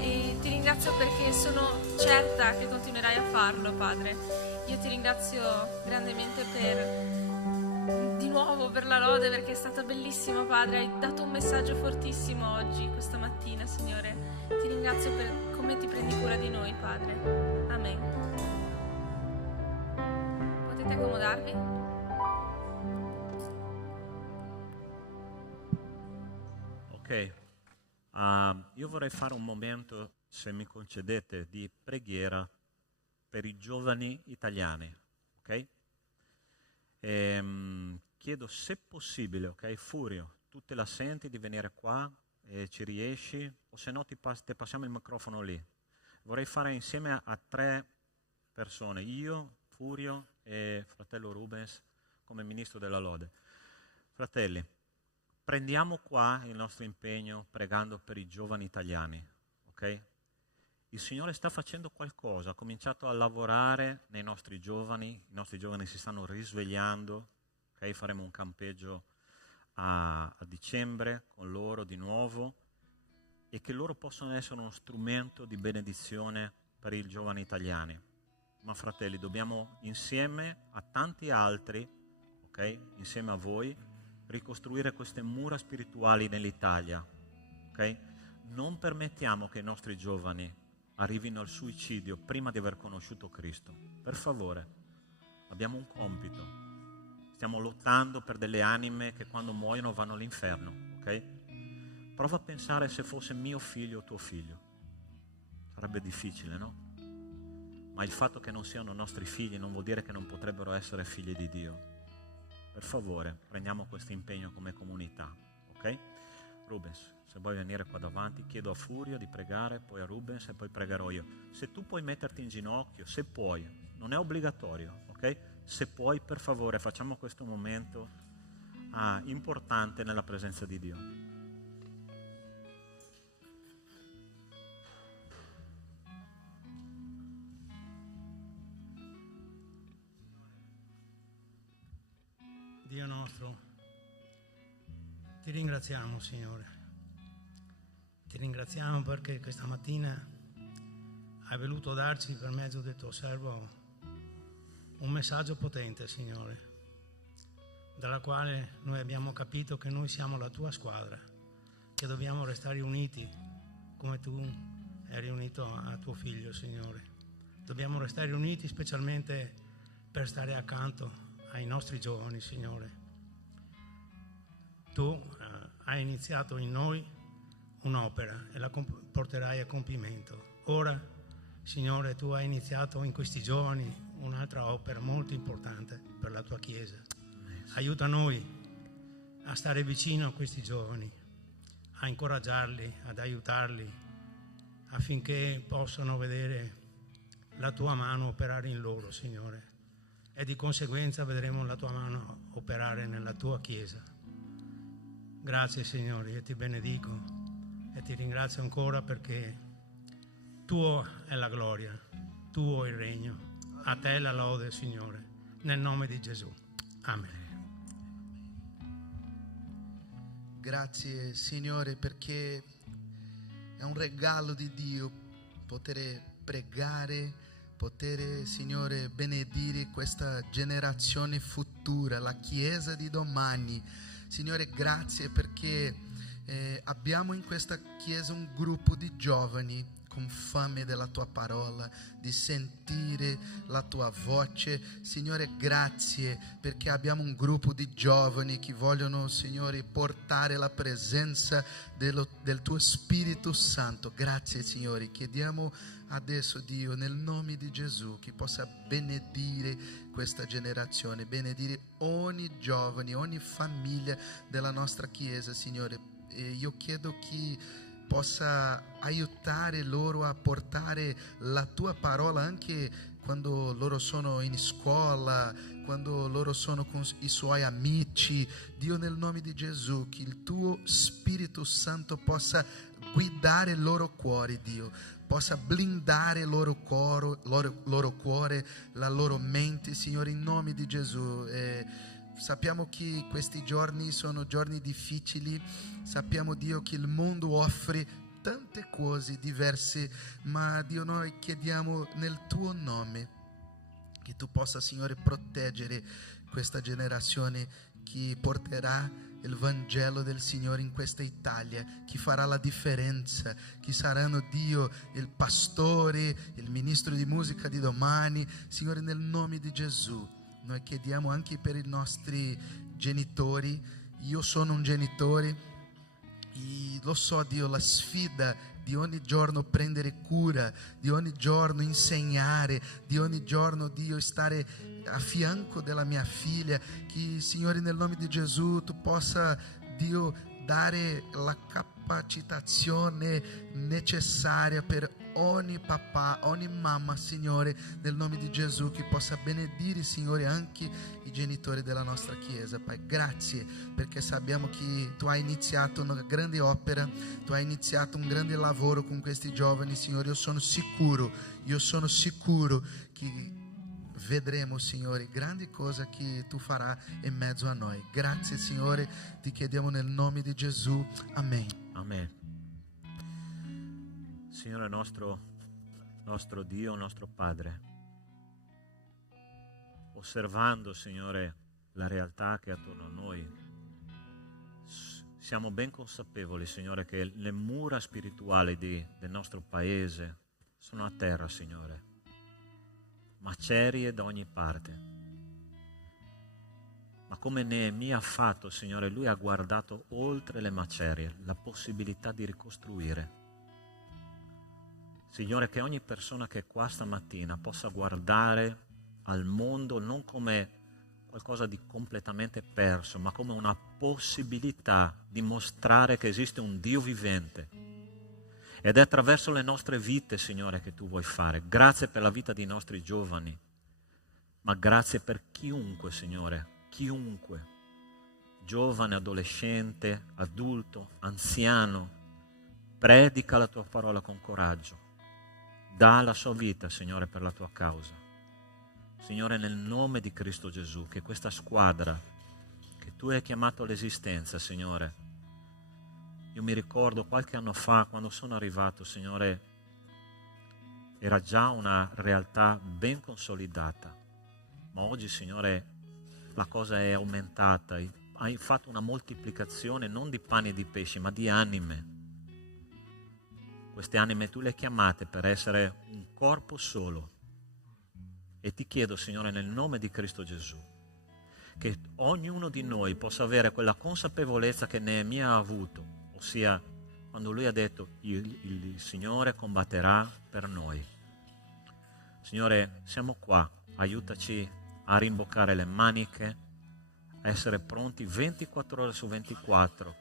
E ti ringrazio perché sono certa che continuerai a farlo, Padre. Io ti ringrazio grandemente per di nuovo per la lode, perché è stata bellissima, Padre. Hai dato un messaggio fortissimo oggi, questa mattina, Signore. Ti ringrazio per come ti prendi cura di noi, Padre. Amen. Potete accomodarvi? Ok, io vorrei fare un momento, se mi concedete, di preghiera per i giovani italiani, ok? Chiedo, se possibile, ok, Furio, tu te la senti di venire qua e ci riesci, o se no ti passiamo il microfono lì. Vorrei fare insieme a 3 persone, io, Furio e fratello Rubens, come ministro della lode. Fratelli, prendiamo qua il nostro impegno pregando per i giovani italiani, ok? Il Signore sta facendo qualcosa, ha cominciato a lavorare nei nostri giovani, i nostri giovani si stanno risvegliando, ok? Faremo un campeggio a dicembre con loro di nuovo, e che loro possano essere uno strumento di benedizione per i giovani italiani. Ma fratelli, dobbiamo insieme a tanti altri, ok? Insieme a voi, ricostruire queste mura spirituali nell'Italia, ok? Non permettiamo che i nostri giovani arrivino al suicidio prima di aver conosciuto Cristo. Per favore, abbiamo un compito. Stiamo lottando per delle anime che quando muoiono vanno all'inferno, ok? Prova a pensare se fosse mio figlio o tuo figlio. Sarebbe difficile, no? Ma il fatto che non siano nostri figli non vuol dire che non potrebbero essere figli di Dio. Per favore, prendiamo questo impegno come comunità, ok? Rubens, se vuoi venire qua davanti, chiedo a Furio di pregare, poi a Rubens e poi pregherò io. Se tu puoi metterti in ginocchio, se puoi, non è obbligatorio, ok? Se puoi, per favore, facciamo questo momento importante nella presenza di Dio. Dio nostro, ti ringraziamo, Signore. Ti ringraziamo perché questa mattina hai voluto darci per mezzo del tuo servo un messaggio potente, Signore, dalla quale noi abbiamo capito che noi siamo la tua squadra, che dobbiamo restare uniti come tu eri unito a tuo figlio, Signore. Dobbiamo restare uniti specialmente per stare accanto ai nostri giovani, Signore. Tu hai iniziato in noi un'opera e la porterai a compimento. Ora, Signore, tu hai iniziato in questi giovani un'altra opera molto importante per la tua Chiesa. Aiuta noi a stare vicino a questi giovani, a incoraggiarli, ad aiutarli, affinché possano vedere la tua mano operare in loro, Signore. E di conseguenza vedremo la tua mano operare nella tua Chiesa. Grazie, Signore, io ti benedico e ti ringrazio ancora perché tuo è la gloria, tuo è il regno, a te la lode, Signore, nel nome di Gesù. Amen. Grazie, Signore, perché è un regalo di Dio poter pregare, poter, Signore, benedire questa generazione futura, la Chiesa di domani. Signore, grazie perché abbiamo in questa Chiesa un gruppo di giovani con fame della tua parola, di sentire la tua voce. Signore, grazie perché abbiamo un gruppo di giovani che vogliono, Signore, portare la presenza del tuo Spirito Santo. Grazie, Signore, chiediamo adesso, Dio, nel nome di Gesù, che possa benedire questa generazione, benedire ogni giovane, ogni famiglia della nostra Chiesa, Signore. E io chiedo che possa aiutare loro a portare la tua parola anche quando loro sono in scuola, quando loro sono con i suoi amici. Dio, nel nome di Gesù, che il tuo Spirito Santo possa guidare il loro cuore, Dio, possa blindare il loro cuore, la loro mente, Signore, in nome di Gesù. Sappiamo che questi giorni sono giorni difficili, sappiamo, Dio, che il mondo offre tante cose diverse, ma Dio, noi chiediamo nel tuo nome che tu possa, Signore, proteggere questa generazione chi porterà il Vangelo del Signore in questa Italia, chi farà la differenza, chi saranno, Dio, il pastore, il ministro di musica di domani. Signore, nel nome di Gesù, noi chiediamo anche per i nostri genitori. Io sono un genitore e lo so, Dio, la sfida di ogni giorno prendere cura, di ogni giorno insegnare, di ogni giorno, Dio, stare a fianco della mia figlia. Che, Signore, nel nome di Gesù tu possa, Dio, dare la capacitazione necessaria per ogni papà, ogni mamma, Signore, nel nome di Gesù, che possa benedire, Signore, anche i genitori della nostra Chiesa. Pai, grazie, perché sappiamo che tu hai iniziato una grande opera, tu hai iniziato un grande lavoro con questi giovani, Signore. Io sono sicuro che vedremo, Signore, grandi cose che tu farai in mezzo a noi. Grazie, Signore, ti chiediamo nel nome di Gesù. Amen. Amen. Signore nostro Dio, nostro Padre, osservando, Signore, la realtà che è attorno a noi, siamo ben consapevoli, Signore, che le mura spirituali del nostro Paese sono a terra, Signore, macerie da ogni parte. Ma come Neemia ha fatto, Signore, lui ha guardato oltre le macerie, la possibilità di ricostruire. Signore, che ogni persona che è qua stamattina possa guardare al mondo non come qualcosa di completamente perso, ma come una possibilità di mostrare che esiste un Dio vivente. Ed è attraverso le nostre vite, Signore, che tu vuoi fare. Grazie per la vita dei nostri giovani, ma grazie per chiunque, Signore, chiunque, giovane, adolescente, adulto, anziano, predica la tua parola con coraggio. Dà la sua vita, Signore, per la tua causa. Signore, nel nome di Cristo Gesù, che questa squadra che tu hai chiamato all'esistenza, Signore, io mi ricordo qualche anno fa, quando sono arrivato, Signore, era già una realtà ben consolidata, ma oggi, Signore, la cosa è aumentata. Hai fatto una moltiplicazione non di pani e di pesci, ma di anime. Queste anime tu le hai chiamate per essere un corpo solo. E ti chiedo, Signore, nel nome di Cristo Gesù, che ognuno di noi possa avere quella consapevolezza che Neemia ha avuto, ossia quando lui ha detto il Signore combatterà per noi. Signore, siamo qua, aiutaci a rimboccare le maniche, a essere pronti 24 ore su 24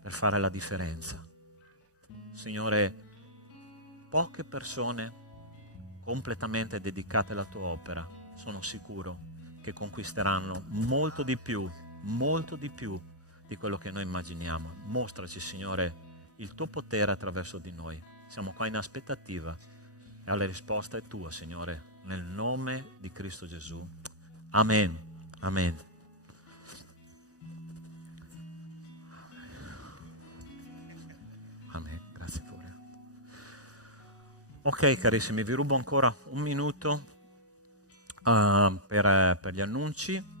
per fare la differenza. Signore, poche persone completamente dedicate alla tua opera, sono sicuro che conquisteranno molto di più di quello che noi immaginiamo. Mostraci, Signore, il tuo potere attraverso di noi. Siamo qua in aspettativa e la risposta è tua, Signore, nel nome di Cristo Gesù. Amen. Amen. Amen. Grazie, Furia. Ok, carissimi, vi rubo ancora un minuto per gli annunci.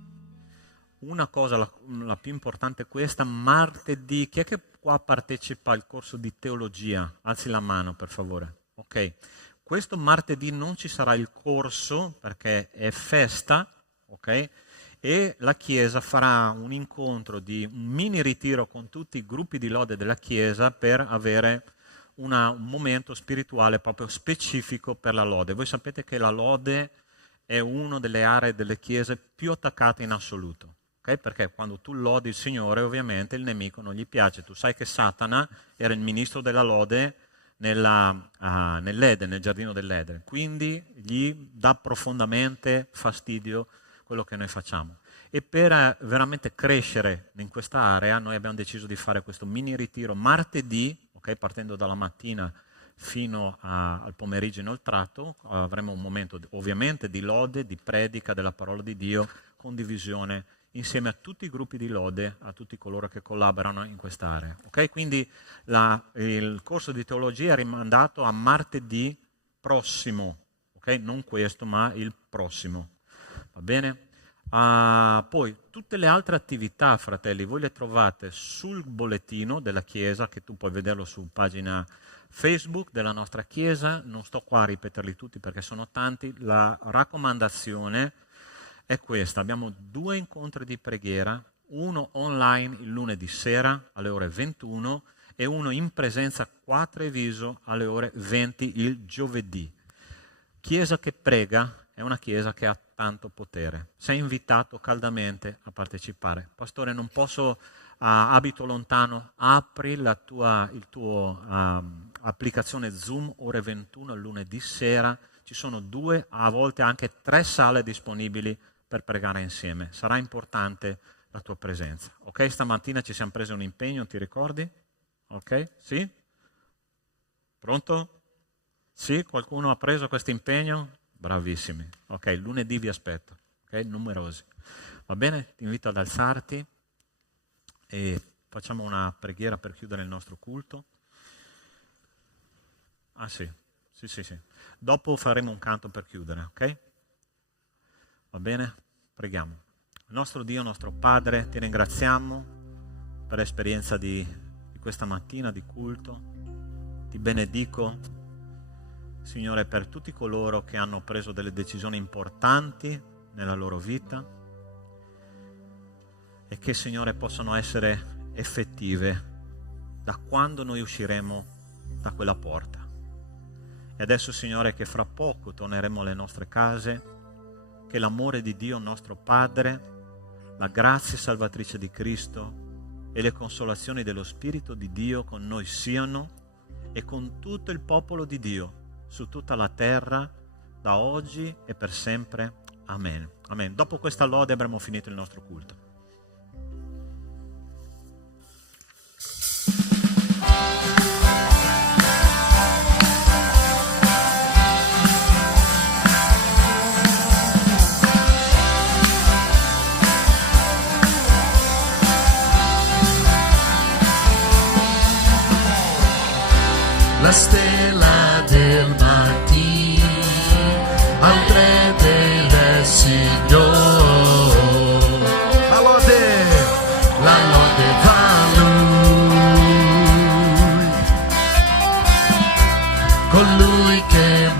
Una cosa, la più importante è questa: martedì, chi è che qua partecipa al corso di teologia? Alzi la mano, per favore. Ok, questo martedì non ci sarà il corso perché è festa, ok? E la Chiesa farà un incontro di un mini ritiro con tutti i gruppi di lode della Chiesa per avere un momento spirituale proprio specifico per la lode. Voi sapete che la lode è una delle aree delle chiese più attaccate in assoluto, okay? Perché quando tu lodi il Signore, ovviamente il nemico non gli piace. Tu sai che Satana era il ministro della lode nell'Eden, nel giardino dell'Eden, quindi gli dà profondamente fastidio quello che noi facciamo. E per veramente crescere in questa area noi abbiamo deciso di fare questo mini ritiro martedì, okay? Partendo dalla mattina fino al pomeriggio inoltrato. Avremo un momento ovviamente di lode, di predica della parola di Dio, condivisione insieme a tutti i gruppi di lode, a tutti coloro che collaborano in quest'area. Okay? Quindi il corso di teologia è rimandato a martedì prossimo, okay? Non questo ma il prossimo. Va bene? Poi tutte le altre attività, fratelli, voi le trovate sul bollettino della Chiesa, che tu puoi vederlo su pagina Facebook della nostra Chiesa. Non sto qua a ripeterli tutti perché sono tanti. La raccomandazione è questa: abbiamo 2 incontri di preghiera, uno online il lunedì sera alle ore 21 e uno in presenza qua a Treviso alle ore 20 il giovedì. Chiesa che prega è una chiesa che ha tanto potere. Sei invitato caldamente a partecipare. Pastore, non posso, abito lontano, apri la tua applicazione Zoom ore 21 lunedì sera. Ci sono 2, a volte anche 3 sale disponibili per pregare insieme. Sarà importante la tua presenza. Ok? Stamattina ci siamo presi un impegno, ti ricordi? Ok? Sì? Pronto? Sì? Qualcuno ha preso questo impegno? Bravissimi. Ok, lunedì vi aspetto. Ok, numerosi. Va bene? Ti invito ad alzarti e facciamo una preghiera per chiudere il nostro culto. Ah sì. Sì. Dopo faremo un canto per chiudere, ok? Va bene? Preghiamo. Nostro Dio, nostro Padre, ti ringraziamo per l'esperienza di questa mattina di culto. Ti benedico, Signore, per tutti coloro che hanno preso delle decisioni importanti nella loro vita e che, Signore, possano essere effettive da quando noi usciremo da quella porta. E adesso, Signore, che fra poco torneremo alle nostre case, che l'amore di Dio nostro Padre, la grazia salvatrice di Cristo e le consolazioni dello Spirito di Dio con noi siano e con tutto il popolo di Dio su tutta la terra, da oggi e per sempre. Amen. Amen. Dopo questa lode avremo finito il nostro culto. La stella del mattino al 3 del Signore, la lode va a Lui, colui che